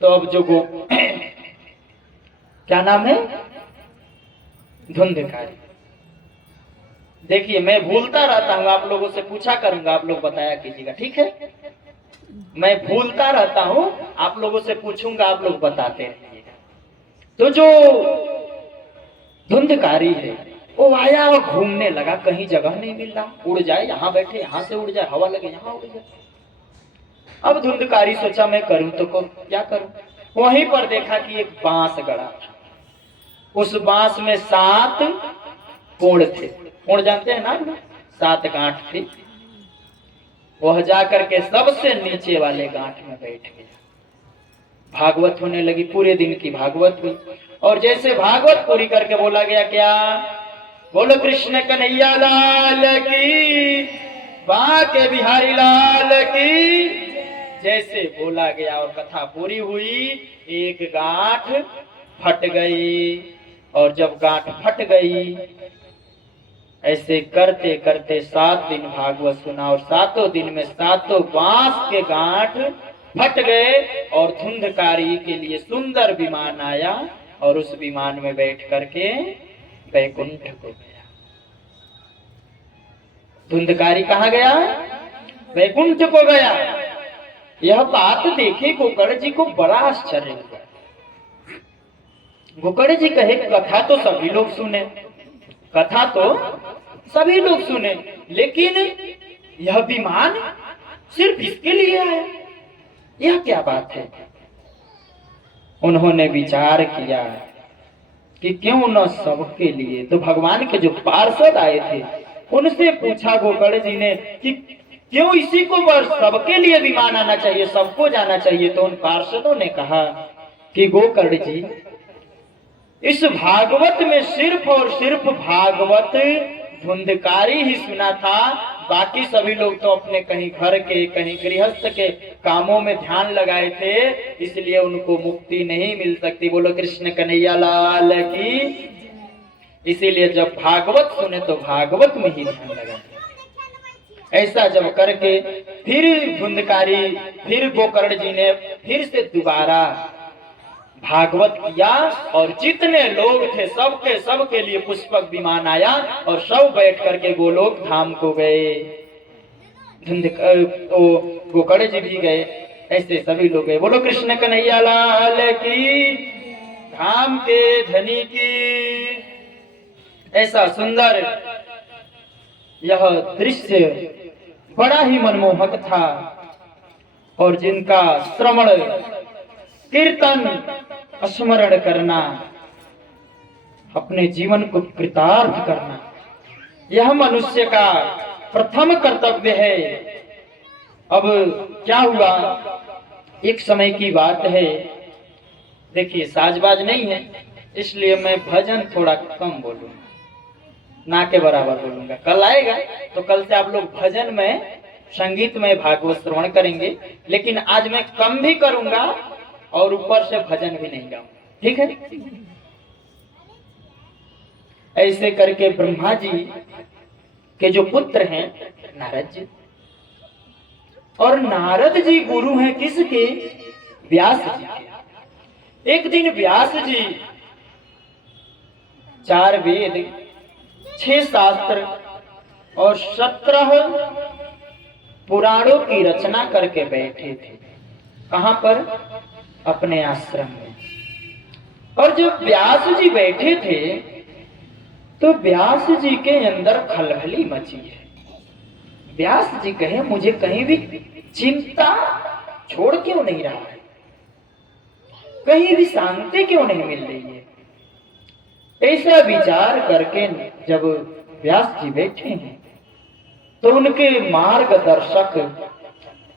तो अब जो क्या नाम है, धुंधकारी। देखिए मैं भूलता रहता हूँ, आप लोगों से पूछा करूंगा, आप लोग बताया कीजिएगा, ठीक है? मैं भूलता रहता हूँ, आप लोगों से पूछूंगा, आप लोग बताते रहिएगा। तो जो धुंधकारी है वो आया और घूमने लगा, कहीं जगह नहीं मिल रहा, उड़ जाए यहाँ बैठे, यहाँ से उड़ जाए, हवा लगे यहाँ उड़ जाए। अब धुंधकारी सोचा मैं करूं तो क्या करूं। वहीं पर देखा कि एक बांस गड़ा था, उस बांस में 7 कोण थे। कोण जानते हैं ना, 7 गांठ थी। वह जाकर के सबसे नीचे वाले गांठ में बैठ गया। भागवत होने लगी, पूरे दिन की भागवत हुई। और जैसे भागवत पूरी करके बोला गया, क्या बोलो कृष्ण कन्हैया लाल की, बांके बिहारी लाल की। जैसे बोला गया और कथा पूरी हुई, एक गांठ फट गई। और जब गांठ फट गई, ऐसे करते करते 7 दिन भागवत सुना और 7 दिन में 7 बांस के गांठ फट गए और धुंधकारी के लिए सुंदर विमान आया और उस विमान में बैठ करके वैकुंठ को गया। धुंधकारी कहाँ गया? वैकुंठ को गया। यह बात देखे गोकर्ण जी को बड़ा आश्चर्य हुआ। गोकर्ण जी कहे, कथा तो सभी लोग सुने, कथा तो सभी लोग सुने, लेकिन यह विमान सिर्फ इसके लिए आया, यह क्या बात है? उन्होंने विचार किया कि क्यों न सबके लिए। तो भगवान के जो पार्षद आए थे उनसे पूछा गोकर्ण जी ने कि क्यों इसी को बस सबके लिए विमान आना चाहिए, सबको जाना चाहिए। तो उन पार्षदों ने कहा कि गोकर्ण जी, इस भागवत में सिर्फ और सिर्फ भागवत धुंधकारी ही सुना था, बाकी सभी लोग तो अपने कहीं घर के कहीं गृहस्थ के कामों में ध्यान लगाए थे, इसलिए उनको मुक्ति नहीं मिल सकती। बोलो कृष्ण कन्हैया लाल की। इसीलिए जब भागवत सुने तो भागवत में ही ध्यान लगा। ऐसा जब करके फिर धुंधकारी, फिर गोकर्ण जी ने फिर से दोबारा भागवत किया और जितने लोग थे सबके लिए पुष्पक विमान आया और सब बैठ करके गोलोक धाम को गए। गोकर्ण जी भी गए, ऐसे सभी लोग गए। बोलो कृष्ण कन्हैया लाल की, धाम के धनी की। ऐसा सुंदर यह दृश्य बड़ा ही मनमोहक था। और जिनका श्रवण कीर्तन स्मरण करना, अपने जीवन को कृतार्थ करना, यह मनुष्य का प्रथम कर्तव्य है। अब क्या हुआ, एक समय की बात है, देखिए साजबाज नहीं है इसलिए मैं भजन थोड़ा कम बोलूंगा, ना के बराबर बोलूंगा। कल आएगा तो कल से आप लोग भजन में, संगीत में भागवत श्रवण करेंगे, लेकिन आज मैं कम भी करूंगा और ऊपर से भजन भी नहीं गाऊंगा, ठीक है? ऐसे करके ब्रह्मा जी के जो पुत्र हैं नारद जी, और नारद जी गुरु हैं किसके? व्यास जी के। एक दिन व्यास जी 4 वेद, 6 शास्त्र और 17 पुराणों की रचना करके बैठे थे। कहां पर? अपने आश्रम में। और जब व्यास जी बैठे थे तो व्यास जी के अंदर खलबली मची है। व्यास जी कहे, मुझे कहीं भी चिंता छोड़ क्यों नहीं रहा है, कहीं भी शांति क्यों नहीं मिल रही है? ऐसा विचार करके जब व्यास जी बैठे हैं तो उनके मार्गदर्शक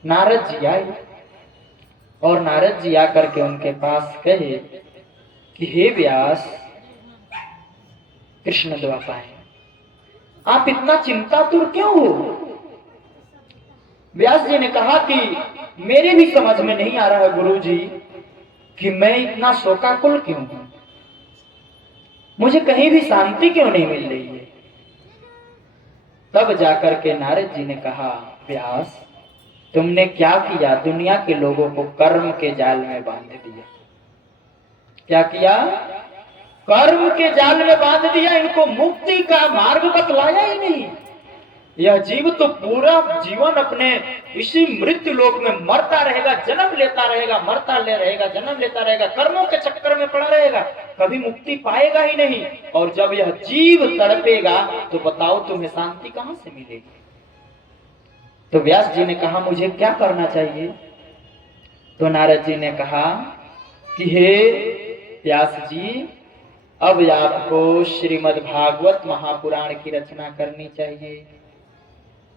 नारद जी आए और नारद जी आकर के उनके पास कहे कि हे व्यास, कृष्ण द्वापाय, आप इतना चिंतातुर क्यों हो? व्यास जी ने कहा कि मेरे भी समझ में नहीं आ रहा है गुरु जी कि मैं इतना शोकाकुल क्यों हूं, मुझे कहीं भी शांति क्यों नहीं मिल रही है। तब जाकर के नारद जी ने कहा, व्यास तुमने क्या किया? दुनिया के लोगों को कर्म के जाल में बांध दिया। क्या किया? कर्म के जाल में बांध दिया, इनको मुक्ति का मार्ग बतलाया ही नहीं। यह जीव तो पूरा जीवन अपने इसी मृत्यु लोक में मरता रहेगा, जन्म लेता रहेगा, मरता ले रहेगा, जन्म लेता रहेगा, कर्मों के चक्कर में पड़ा रहेगा, कभी मुक्ति पाएगा ही नहीं। और जब यह जीव तड़पेगा तो बताओ तुम्हें शांति कहां से मिलेगी? तो व्यास जी ने कहा, मुझे क्या करना चाहिए? तो नारद जी ने कहा कि हे व्यास जी, अब आपको श्रीमद् भागवत महापुराण की रचना करनी चाहिए।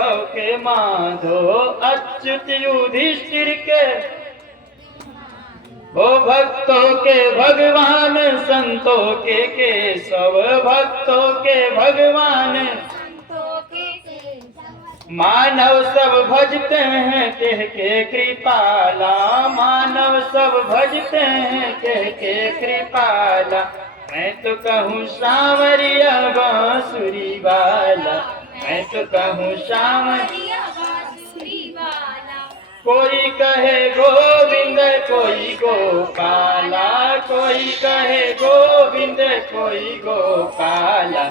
भव के माधो, अच्युत युधिष्ठिर के वो भक्तों के भगवान, संतों के केशव, भक्तों के भगवान। मानव सब भजते हैं कह के कृपाला, मानव सब भजते हैं कह के कृपाला। मैं तो कहूँ सांवरिया बांसुरी वाला, मैं तो कहूँ सांवरिया बांसुरी वाला। कोई कहे गोविंद कोई गोपाला, कोई कहे गोविंद कोई गोपाला।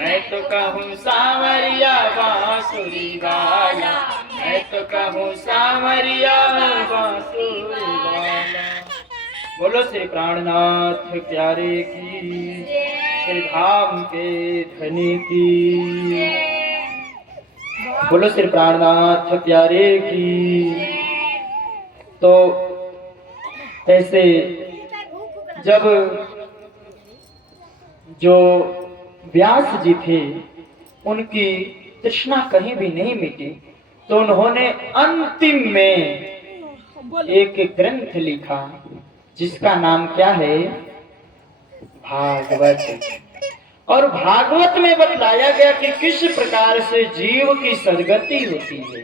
मैं तो कहूँ सांवरिया बांसुरी वाला, मैं तो कहूँ सांवरिया बांसुरी वाला। बोलो श्री प्राणनाथ प्यारे की, श्री धाम के धनी की। बोलो श्री प्राणनाथ प्यारे की। तो ऐसे जब जो व्यास जी थे उनकी तृष्णा कहीं भी नहीं मिटी, तो उन्होंने अंतिम में एक ग्रंथ लिखा जिसका नाम क्या है, भागवत। और भागवत में बतलाया गया कि किस प्रकार से जीव की सदगति होती है।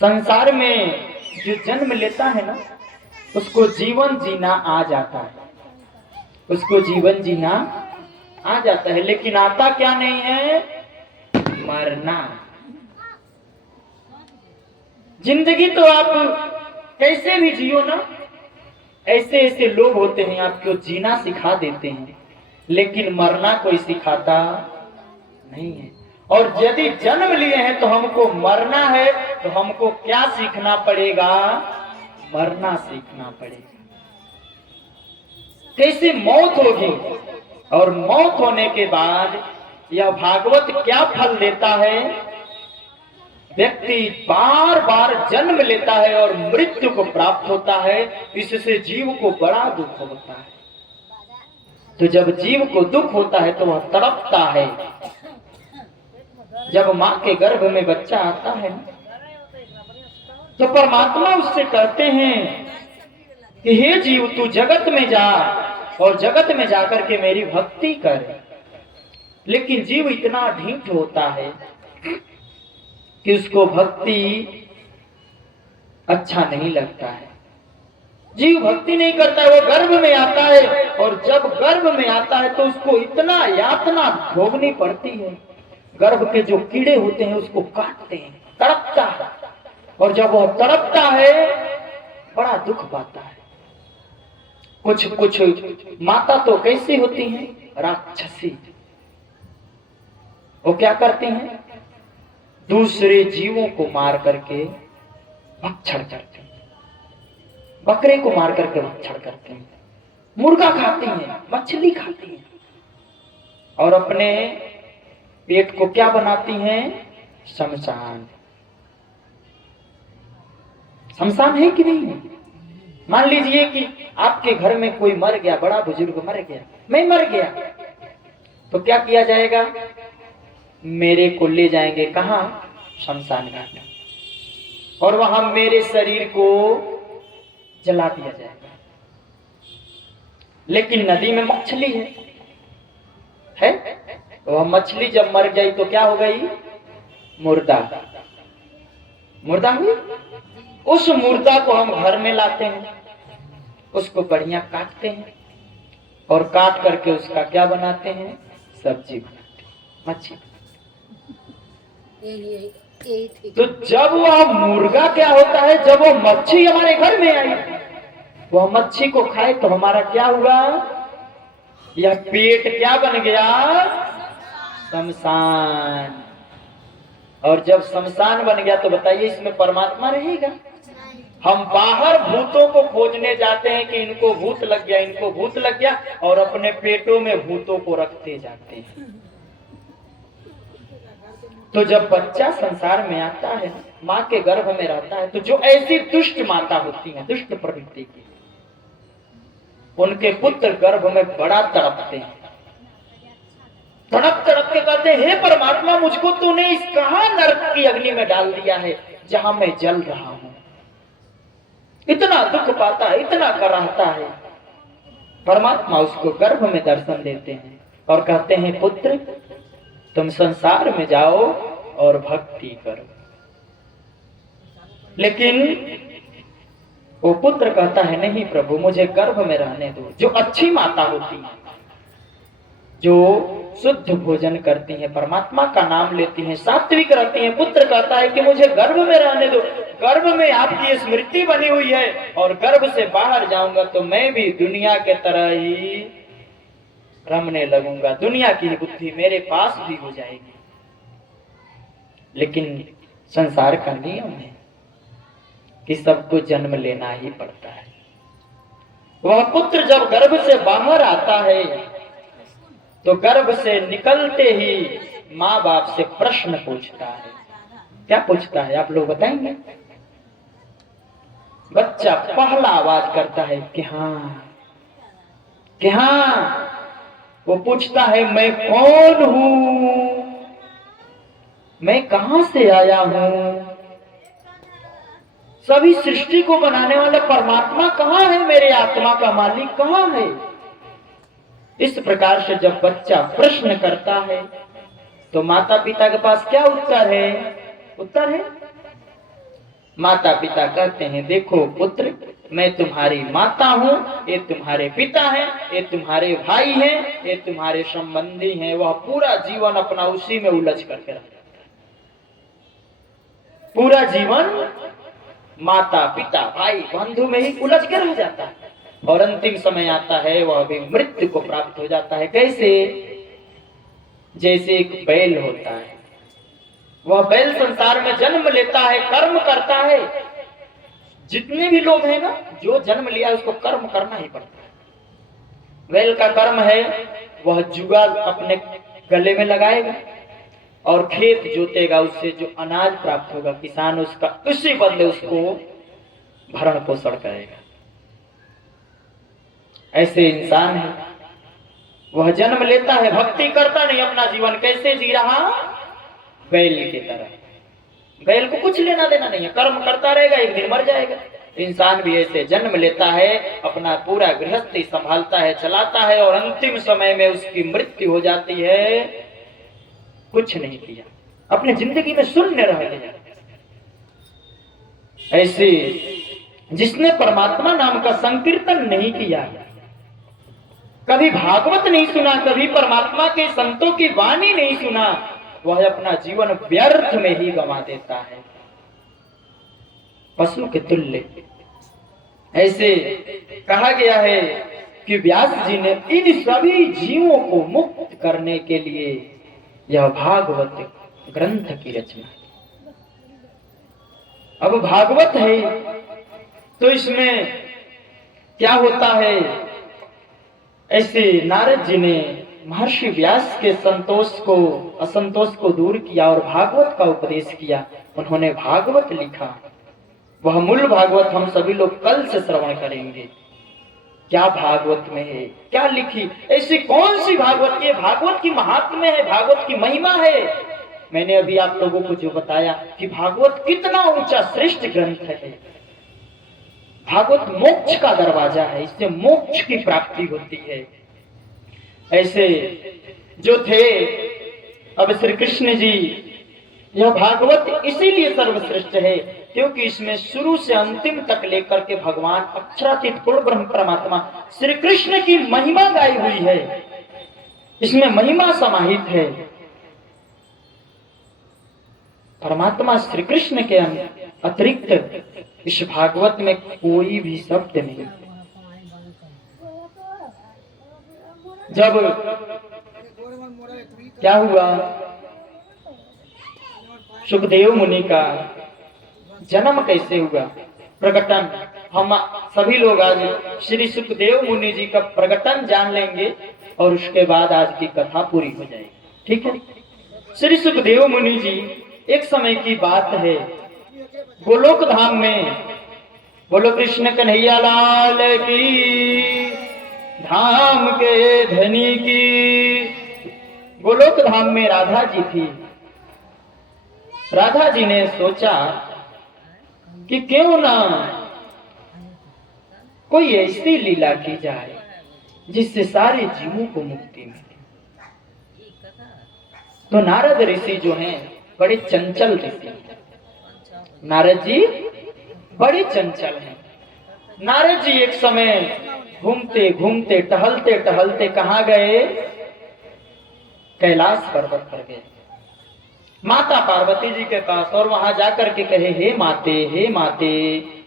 संसार में जो जन्म लेता है ना, उसको जीवन जीना आ जाता है, उसको जीवन जीना आ जाता है, लेकिन आता क्या नहीं है, मरना। जिंदगी तो आप कैसे भी जियो ना, ऐसे ऐसे लोग होते हैं आपको जीना सिखा देते हैं, लेकिन मरना कोई सिखाता नहीं है। और यदि जन्म लिए हैं तो हमको मरना है, तो हमको क्या सीखना पड़ेगा, मरना सीखना पड़ेगा। कैसे मौत होगी, और मौत होने के बाद यह भागवत क्या फल देता है, व्यक्ति बार बार जन्म लेता है और मृत्यु को प्राप्त होता है। इससे जीव को बड़ा दुख होता है। तो जब जीव को दुख होता है तो वह तड़पता है। जब माँ के गर्भ में बच्चा आता है तो परमात्मा उससे कहते हैं कि हे जीव, तू जगत में जा और जगत में जाकर के मेरी भक्ति कर। लेकिन जीव इतना ढीठ होता है कि उसको भक्ति अच्छा नहीं लगता है। जीव भक्ति नहीं करता है, वो गर्भ में आता है, और जब गर्भ में आता है तो उसको इतना यातना भोगनी पड़ती है। गर्भ के जो कीड़े होते हैं उसको काटते हैं, तड़पता है, और जब वह तड़पता है बड़ा दुख पाता है। कुछ कुछ माता तो कैसी होती हैं, राक्षसी। वो क्या करती हैं, दूसरे जीवों को मार करके भक्षण करते हैं, बकरे को मार करके भक्षण करते हैं, मुर्गा खाती हैं, मछली खाती हैं, और अपने पेट को क्या बनाती हैं, शमशान। शमशान है कि नहीं है? मान लीजिए कि आपके घर में कोई मर गया, बड़ा बुजुर्ग मर गया, मैं मर गया, तो क्या किया जाएगा, मेरे को ले जाएंगे कहां, शमशान घाट, और वहां मेरे शरीर को जला दिया जाएगा। लेकिन नदी में मछली है? वह मछली जब मर गई तो क्या हो गई, मुर्दा, मुर्दा हुई। उस मुर्दा को हम घर में लाते हैं, उसको बढ़िया काटते हैं, और काट करके उसका क्या बनाते हैं, सब्जी बनाते हैं, मच्छी। तो जब वह मुर्गा क्या होता है, जब वो मच्छी हमारे घर में आई, वह मच्छी को खाए तो हमारा क्या हुआ, यह पेट क्या बन गया, शमशान। और जब शमशान बन गया तो बताइए इसमें परमात्मा रहेगा? हम बाहर भूतों को खोजने जाते हैं कि इनको भूत लग गया, इनको भूत लग गया, और अपने पेटों में भूतों को रखते जाते हैं। तो जब बच्चा संसार में आता है, माँ के गर्भ में रहता है, तो जो ऐसी दुष्ट माता होती है, दुष्ट प्रवृत्ति की, उनके पुत्र गर्भ में बड़ा तड़पते हैं। तड़प तड़प के कहते हे परमात्मा, मुझको तूने इस कहां नरक की अग्नि में डाल दिया है जहां मैं जल रहा हूं। इतना दुख पाता है, इतना कराहता है। परमात्मा उसको गर्भ में दर्शन देते हैं और कहते हैं पुत्र तुम संसार में जाओ और भक्ति करो। लेकिन वो पुत्र कहता है नहीं प्रभु, मुझे गर्भ में रहने दो। जो अच्छी माता होती है, जो शुद्ध भोजन करती हैं, परमात्मा का नाम लेती हैं, सात्विक रहती हैं, पुत्र कहता है कि मुझे गर्भ में रहने दो। गर्भ में आपकी स्मृति बनी हुई है और गर्भ से बाहर जाऊंगा तो मैं भी दुनिया के तरह ही रमने लगूंगा, दुनिया की बुद्धि मेरे पास भी हो जाएगी। लेकिन संसार का नियम है कि सबको जन्म लेना ही पड़ता है। वह पुत्र जब गर्भ से बाहर आता है तो गर्भ से निकलते ही माँ बाप से प्रश्न पूछता है। क्या पूछता है आप लोग बताएंगे? बच्चा पहला आवाज करता है कि हाँ, कि हाँ। वो पूछता है मैं कौन हूं, मैं कहां से आया हूं, सभी सृष्टि को बनाने वाला परमात्मा कहां है, मेरे आत्मा का मालिक कहां है। इस प्रकार से जब बच्चा प्रश्न करता है तो माता पिता के पास क्या उत्तर है? उत्तर है, माता पिता कहते हैं देखो पुत्र, मैं तुम्हारी माता हूं, ये तुम्हारे पिता हैं, ये तुम्हारे भाई हैं, ये तुम्हारे संबंधी हैं। वह पूरा जीवन अपना उसी में उलझ करके रहता है, पूरा जीवन माता पिता भाई बंधु में ही उलझ के रह जाता है और अंतिम समय आता है वह भी मृत्यु को प्राप्त हो जाता है। कैसे? जैसे एक बैल होता है, वह बैल संसार में जन्म लेता है, कर्म करता है। जितने भी लोग हैं ना, जो जन्म लिया उसको कर्म करना ही पड़ता है। बैल का कर्म है वह जुआ अपने गले में लगाएगा और खेत जोतेगा, उससे जो अनाज प्राप्त होगा किसान उसका उसी बदले उसको भरण पोषण करेगा। ऐसे इंसान है, वह जन्म लेता है, भक्ति करता नहीं, अपना जीवन कैसे जी रहा? बैल की तरह। बैल को कुछ लेना देना नहीं है, कर्म करता रहेगा, एक दिन मर जाएगा। इंसान भी ऐसे जन्म लेता है, अपना पूरा गृहस्थी संभालता है, चलाता है और अंतिम समय में उसकी मृत्यु हो जाती है। कुछ नहीं किया, अपनी जिंदगी में शून्य रह गया। ऐसे जिसने परमात्मा नाम का संकीर्तन नहीं किया, कभी भागवत नहीं सुना, कभी परमात्मा के संतों की वाणी नहीं सुना, वह अपना जीवन व्यर्थ में ही गंवा देता है, पशु के तुल्य। ऐसे कहा गया है कि व्यास जी ने इन सभी जीवों को मुक्त करने के लिए यह भागवत ग्रंथ की रचना की। अब भागवत है तो इसमें क्या होता है? ऐसे नारद जी ने महर्षि व्यास के असंतोष को दूर किया और भागवत का उपदेश किया। उन्होंने भागवत लिखा, वह मूल भागवत हम सभी लोग कल से श्रवण करेंगे। क्या भागवत में है, क्या लिखी, ऐसी कौन सी भागवत है? भागवत की महात्म्य है, भागवत की महिमा है। मैंने अभी आप लोगों को जो बताया कि भागवत कितना ऊंचा श्रेष्ठ ग्रंथ है। भागवत मोक्ष का दरवाजा है, इससे मोक्ष की प्राप्ति होती है। ऐसे जो थे, अब श्री कृष्ण जी, यह भागवत इसीलिए सर्वश्रेष्ठ है क्योंकि इसमें शुरू से अंतिम तक लेकर के भगवान अक्षरातीत पूर्ण ब्रह्म परमात्मा श्री कृष्ण की महिमा गाई हुई है। इसमें महिमा समाहित है। परमात्मा श्री कृष्ण के अतिरिक्त इस भागवत में कोई भी शब्द नहीं। जब क्या हुआ, सुखदेव मुनि का जन्म कैसे हुआ, प्रकटन, हम सभी लोग आज श्री सुखदेव मुनि जी का प्रकटन जान लेंगे और उसके बाद आज की कथा पूरी हो जाएगी। ठीक है? श्री सुखदेव मुनि जी, एक समय की बात है, गोलोक धाम में, बोलो कृष्ण कन्हैया लाल की, धाम के धनी की, गोलोक धाम में राधा जी थी। राधा जी ने सोचा कि क्यों ना कोई ऐसी लीला की जाए जिससे सारे जीवों को मुक्ति मिले। तो नारद ऋषि जो हैं बड़े चंचल ऋषि, नारद जी बड़े चंचल हैं। नारद जी एक समय घूमते घूमते टहलते टहलते कहाँ गए? कैलाश पर्वत पर गए, माता पार्वती जी के पास, और वहां जाकर के कहे, हे माते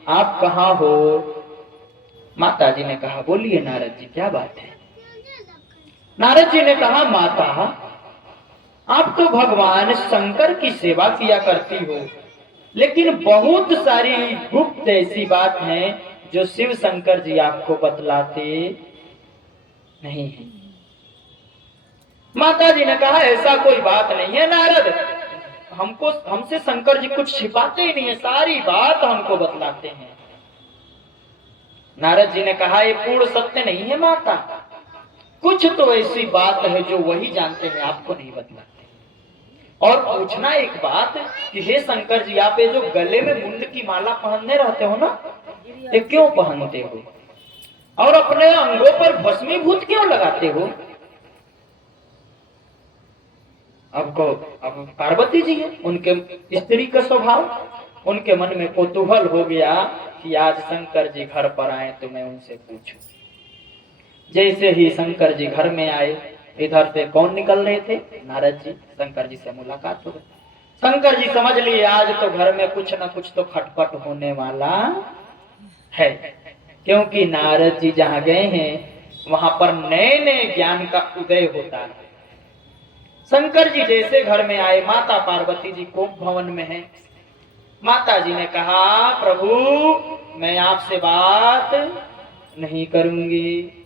आप कहाँ हो? माता जी ने कहा, बोलिए नारद जी क्या बात है? नारद जी ने कहा, माता आप तो भगवान शंकर की सेवा किया करती हो, लेकिन बहुत सारी गुप्त ऐसी बात है जो शिव शंकर जी आपको बतलाते नहीं है। माता जी ने कहा, ऐसा कोई बात नहीं है नारद, हमसे शंकर जी कुछ छिपाते ही नहीं है, सारी बात हमको बतलाते हैं। नारद जी ने कहा, ये पूर्ण सत्य नहीं है माता, कुछ तो ऐसी बात है जो वही जानते हैं, आपको नहीं बतलाते। और पूछना एक बात कि हे शंकर जी, आप ये जो गले में मुंड की माला पहनने रहते हो ना, ये क्यों पहनते हो? और अपने अंगों पर भस्मीभूत क्यों लगाते हो? अब पार्वती जी है, उनके स्त्री का स्वभाव, उनके मन में कौतूहल हो गया कि आज शंकर जी घर पर आए तो मैं उनसे पूछूं। जैसे ही शंकर जी घर में आए, इधर से कौन निकल रहे थे? नारद जी। शंकर जी से मुलाकात हो गई। शंकर जी समझ लिए आज तो घर में कुछ न कुछ तो खटपट होने वाला है, क्योंकि नारद जी जहाँ गए हैं वहां पर नए नए ज्ञान का उदय होता है। शंकर जी जैसे घर में आए, माता पार्वती जी कोप भवन में है। माता जी ने कहा, प्रभु मैं आपसे बात नहीं करूंगी।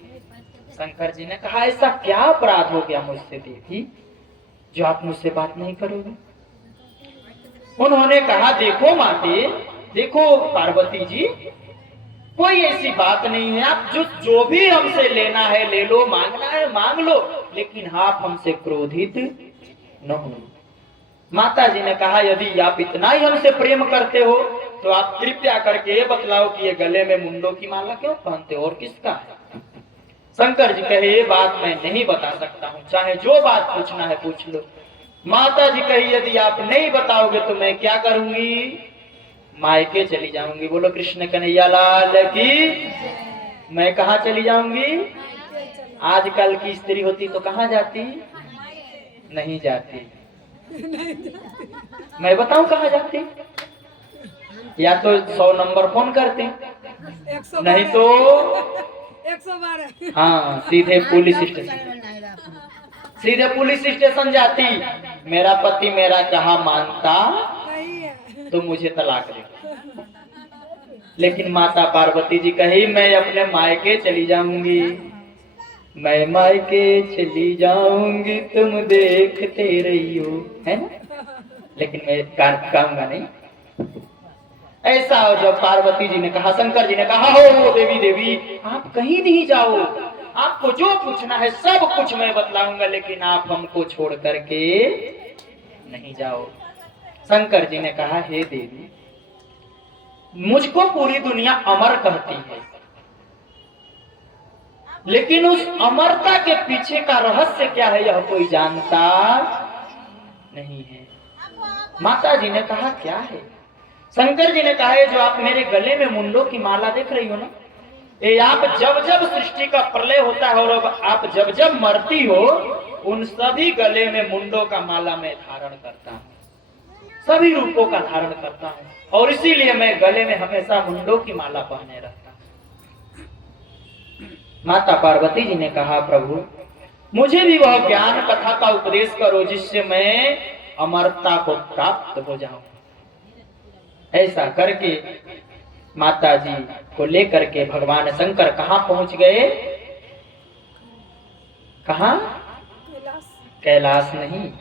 शंकर जी ने कहा, ऐसा क्या अपराध हो गया मुझसे देवी जो आप मुझसे बात नहीं करोगे? उन्होंने कहा, देखो माते, देखो पार्वती जी, कोई ऐसी बात नहीं है, आप जो भी हमसे लेना है ले लो, मांगना है मांग लो, लेकिन आप हमसे क्रोधित न हो। माता जी ने कहा, यदि आप इतना ही हमसे प्रेम करते हो तो आप कृपया करके ये बतलाओ कि ये गले में मुंडों की माला क्यों पहनते हो और किसका है? शंकर जी कहे, ये बात मैं नहीं बता सकता हूँ, चाहे जो बात पूछना है पूछ लो। माता जी कही, यदि आप नहीं बताओगे तो मैं क्या करूंगी? मायके चली जाऊंगी। बोलो कृष्ण कन्हैया लाल की। मैं कहाँ चली जाऊंगी? आजकल की स्त्री होती तो कहाँ जाती? नहीं जाती। मैं बताऊं कहाँ जाती? या तो 100 नंबर फोन करते, नहीं तो 112। हाँ सीधे पुलिस स्टेशन, सीधे पुलिस स्टेशन जाती। मेरा पति मेरा कहा मानता तो मुझे तलाक दे। लेकिन माता पार्वती जी कही, मैं अपने मायके चली जाऊंगी, मैं मायके चली जाऊंगी, तुम देखते रहियो, है ना? लेकिन मैं कहूंगा नहीं। ऐसा जब पार्वती जी ने कहा, शंकर जी ने कहा, हो देवी देवी आप कहीं नहीं जाओ, आपको जो पूछना है सब कुछ मैं बतलाऊंगा, लेकिन आप हमको छोड़ करके नहीं जाओ। शंकर जी ने कहा, हे देवी, मुझको पूरी दुनिया अमर कहती है, लेकिन उस अमरता के पीछे का रहस्य क्या है यह कोई जानता नहीं है। माता जी ने कहा, क्या है? शंकर जी ने कहा, जो आप मेरे गले में मुंडों की माला देख रही हो ना, ये आप जब जब सृष्टि का प्रलय होता है और अब आप जब जब मरती हो, उन सभी गले में मुंडों का माला मैं धारण करता हूँ, सभी रूपों का धारण करता हूँ, और इसीलिए मैं गले में हमेशा मुंडों की माला पहने रहता हूँ। माता पार्वती जी ने कहा, प्रभु मुझे भी वह ज्ञान कथा का उपदेश करो जिससे मैं अमरता को प्राप्त हो जाऊं। ऐसा करके माता जी को लेकर के भगवान शंकर कहाँ पहुंच गए? कहाँ? कैलाश नहीं,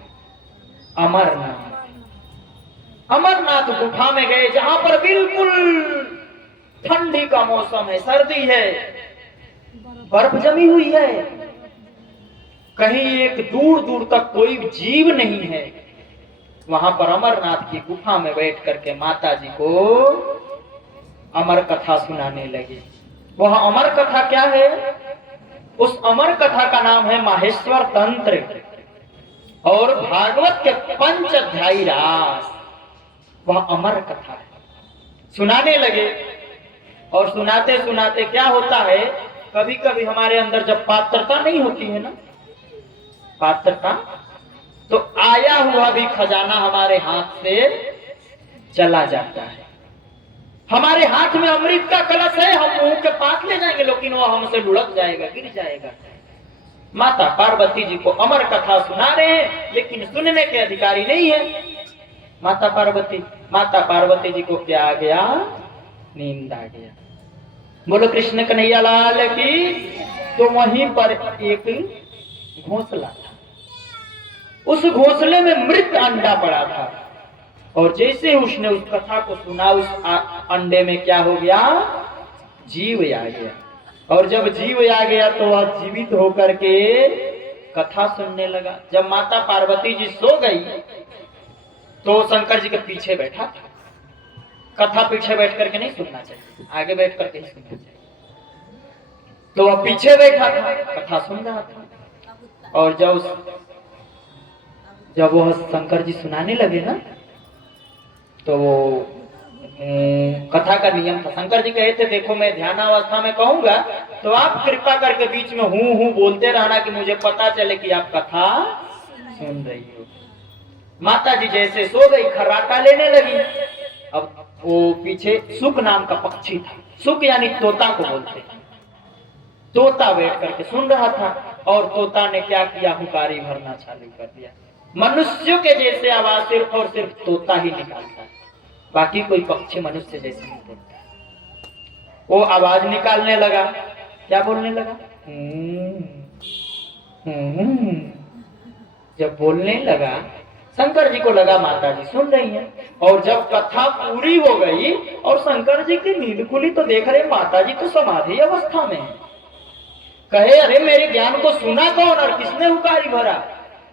अमरनाथ। अमरनाथ गुफा में गए, जहां पर बिल्कुल ठंडी का मौसम है, सर्दी है, बर्फ जमी हुई है। कहीं एक दूर दूर तक कोई जीव नहीं है। वहां पर अमरनाथ की गुफा में बैठ करके माता जी को अमर कथा सुनाने लगे। वह अमर कथा क्या है? उस अमर कथा का नाम है माहेश्वर तंत्र और भागवत के 5 अध्यायी रास। वह अमर कथा है, सुनाने लगे। और सुनाते सुनाते क्या होता है, कभी कभी हमारे अंदर जब पात्रता नहीं होती है ना, पात्रता, तो आया हुआ भी खजाना हमारे हाथ से चला जाता है। हमारे हाथ में अमृत का कलश है, हम मुंह के पास ले जाएंगे, लेकिन वो हमसे लुढ़क जाएगा, गिर जाएगा। माता पार्वती जी को अमर कथा सुना रहे हैं, लेकिन सुनने के अधिकारी नहीं है माता पार्वती जी को क्या आ गया? नींद आ गया। बोलो कृष्ण कन्हैया लाल की। तो वहीं पर एक घोंसला था, उस घोंसले में मृत अंडा पड़ा था। और जैसे उसने उस कथा को सुना, उस अंडे में क्या हो गया? जीव आ गया। और जब जीव आ गया तो वह जीवित होकर के कथा सुनने लगा। जब माता पार्वती जी सो गई तो शंकर जी के पीछे बैठा था। कथा पीछे बैठ करके नहीं सुनना चाहिए, आगे बैठ करके ही सुनना चाहिए। तो वह पीछे बैठा था, कथा सुन रहा था। और जब वह शंकर जी सुनाने लगे ना, तो कथा का नियम था। शंकर जी कहे थे, देखो मैं ध्यानावस्था में कहूंगा तो आप कृपा करके बीच में हूं बोलते रहना कि मुझे पता चले कि आप कथा सुन रही हो। माता जी जैसे सो गई, खर्राटा लेने लगी। अब वो पीछे सुक नाम का पक्षी था, सुक यानी तोता को बोलते हैं। तोता बैठ करके सुन रहा था और तोता ने क्या किया? हुंकारी भरना चालू कर दिया। मनुष्यों के जैसे आवाज सिर्फ और सिर्फ तोता ही निकालता है, बाकी कोई पक्षी मनुष्य जैसे नहीं बोलता। वो आवाज निकालने लगा, क्या बोलने लगा? जब बोलने लगा, शंकर जी को लगा माता जी सुन रही हैं। और जब कथा पूरी हो गई और शंकर जी की नींद खुली तो देख रहे माता जी तो समाधि अवस्था में है। कहे, अरे मेरे ज्ञान को सुना कौन और किसने हुंकारी भरा?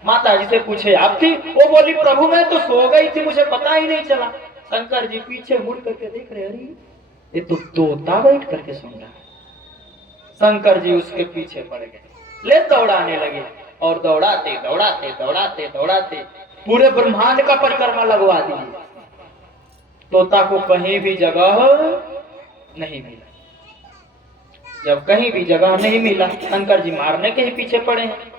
माता जी से पूछे, आप थी? वो बोली, प्रभु मैं तो सो गई थी, मुझे पता ही नहीं चला। शंकर जी पीछे मुड़ करके देख रहे, अरे ये तो तोता बैठ करके सुन रहा है। शंकर जी उसके पीछे पड़ गए, ले दौड़ाने लगे। और दौड़ाते दौड़ाते दौड़ाते दौड़ाते पूरे ब्रह्मांड का परिक्रमा लगवा दी। तोता को कहीं भी जगह नहीं मिला। जब कहीं भी जगह नहीं मिला, शंकर जी मारने के ही पीछे पड़े हैं।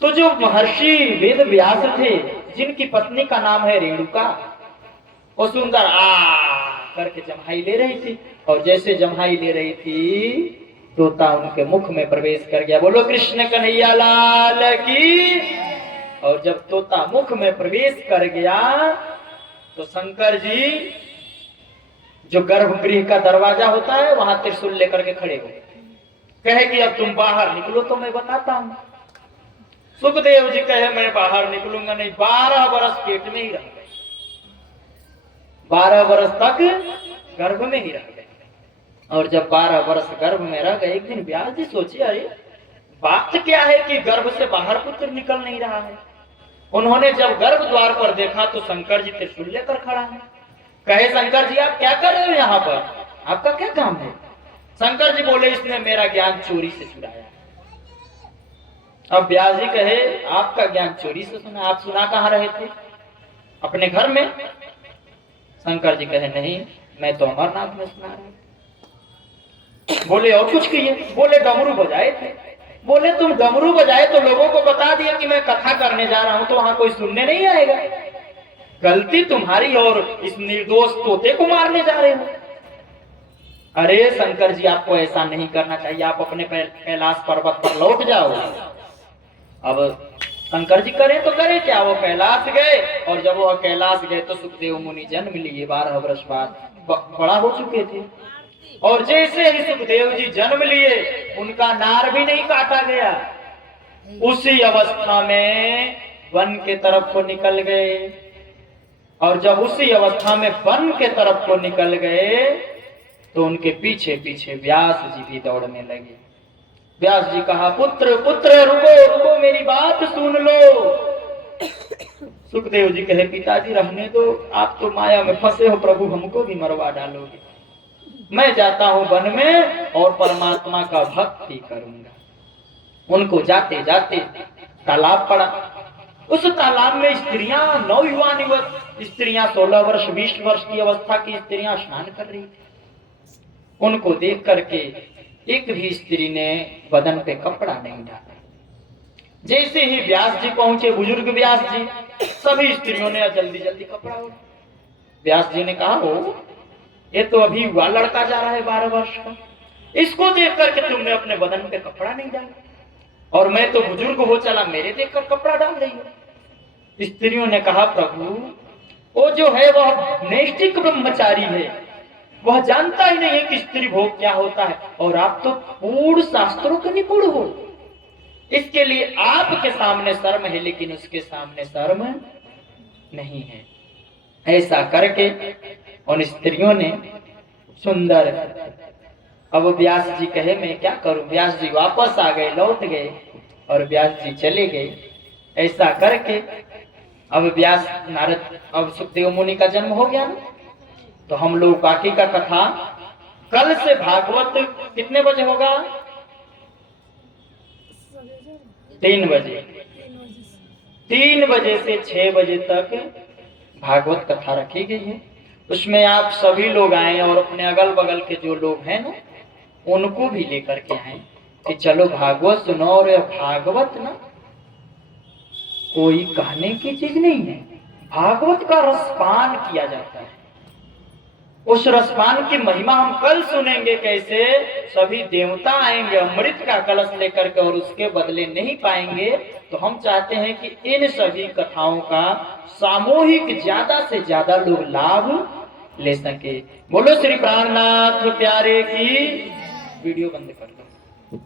तो जो महर्षि वेद व्यास थे, जिनकी पत्नी का नाम है रेणुका, वो सुंदर आ करके जम्हाई ले रही थी। और जैसे जम्हाई ले रही थी, तोता उनके मुख में प्रवेश कर गया। बोलो कृष्ण कन्हैया लाल की। और जब तोता मुख में प्रवेश कर गया तो शंकर जी जो गर्भगृह का दरवाजा होता है वहां त्रिशूल लेकर के खड़े हो, कहे कि अब तुम बाहर निकलो तो मैं बताता हूं। सुखदेव जी कहे, मैं बाहर निकलूंगा नहीं। 12 वर्ष पेट में ही रह गए, 12 वर्ष तक गर्भ में ही रह गए। और जब 12 वर्ष गर्भ में रह गए, एक दिन व्यास जी सोचे, अरे बात क्या है कि गर्भ से बाहर पुत्र निकल नहीं रहा है। उन्होंने जब गर्भ द्वार पर देखा तो शंकर जी त्रिशूल लेकर खड़ा है। कहे, शंकर जी आप क्या कर रहे हो यहाँ पर, आपका क्या काम है? शंकर जी बोले, इसने मेरा ज्ञान चोरी से चुराया। अब व्यास जी कहे, आपका ज्ञान चोरी से सुना? आप सुना कहाँ रहे थे? अपने घर में। शंकर जी कहे, नहीं मैं तो अमरनाथ में सुना रहा। बोले और कुछ किए? बोले डमरू बजाए थे। बोले तुम डमरू बजाए तो लोगों को बता दिया कि मैं कथा करने जा रहा हूं, तो वहां कोई सुनने नहीं आएगा। गलती तुम्हारी, और इस निर्दोष तोते को मारने जा रहे हो। अरे शंकर जी आपको ऐसा नहीं करना चाहिए, आप अपने कैलाश पर्वत पर लौट जाओ। अब शंकर जी करें तो करें क्या, वो कैलाश गए। और जब वो कैलाश गए तो सुखदेव मुनि जन्म लिए 12 वर्ष बाद, बड़ा हो चुके थे। और जैसे ही सुखदेव जी जन्म लिए, उनका नार भी नहीं काटा गया। उसी अवस्था में वन के तरफ को निकल गए। और जब उसी अवस्था में वन के तरफ को निकल गए तो उनके पीछे पीछे व्यास जी भी दौड़ने लगे। व्यास जी कहा, पुत्र पुत्र रुको रुको, मेरी बात सुन लो। सुखदेव जी कहे, पिताजी रहने दो, आप तो माया में फंसे हो, प्रभु हमको भी मरवा डालोगे। मैं जाता हूं वन में और परमात्मा का भक्ति करूंगा। उनको जाते जाते तालाब पड़ा। उस तालाब में स्त्रियां, नौयुवान स्त्रियां, 16 वर्ष 20 वर्ष की अवस्था की स्त्रियां स्नान कर रही थी। उनको देख करके एक भी स्त्री ने बदन पे कपड़ा नहीं डाला। जैसे ही व्यास जी पहुंचे, बुजुर्ग व्यास जी, सभी स्त्रियों ने जल्दी जल्दी कपड़ा ओढ़ा। व्यास जी ने कहा, ओ ये तो अभी युवा लड़का जा रहा है 12 वर्ष का, इसको देख करके तुमने अपने बदन पे कपड़ा नहीं डाला, और मैं तो बुजुर्ग हो चला, मेरे देखकर कपड़ा डाल रही हो। स्त्रियों ने कहा, प्रभु वो जो है वह नैष्ठिक ब्रह्मचारी है, वह जानता ही नहीं है कि स्त्री भोग क्या होता है, और आप तो पूर्ण शास्त्रों के निपुण हो, इसके लिए आपके सामने शर्म है, लेकिन उसके सामने शर्म नहीं है। ऐसा करके उन स्त्रियों ने सुंदर, अब व्यास जी कहे मैं क्या करूं। व्यास जी वापस आ गए, लौट गए, और व्यास जी चले गए। ऐसा करके अब व्यास नारद, अब सुखदेव मुनि का जन्म हो गया ना, तो हम लोग बाकी का कथा कल से भागवत कितने बजे होगा? 3 बजे। 3 बजे से 6 बजे तक भागवत कथा रखी गई है। उसमें आप सभी लोग आए और अपने अगल बगल के जो लोग हैं ना, उनको भी लेकर के आए कि चलो भागवत सुनो। और भागवत ना कोई कहने की चीज नहीं है, भागवत का रसपान किया जाता है। उस रसपान की महिमा हम कल सुनेंगे, कैसे सभी देवता आएंगे अमृत का कलश लेकर के, और उसके बदले नहीं पाएंगे। तो हम चाहते हैं कि इन सभी कथाओं का सामूहिक ज्यादा से ज्यादा लोग लाभ ले सके। बोलो श्री प्राणनाथ प्यारे की। वीडियो बंद कर दो।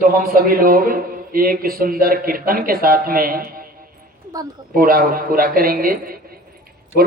तो हम सभी लोग एक सुंदर कीर्तन के साथ में पूरा करेंगे।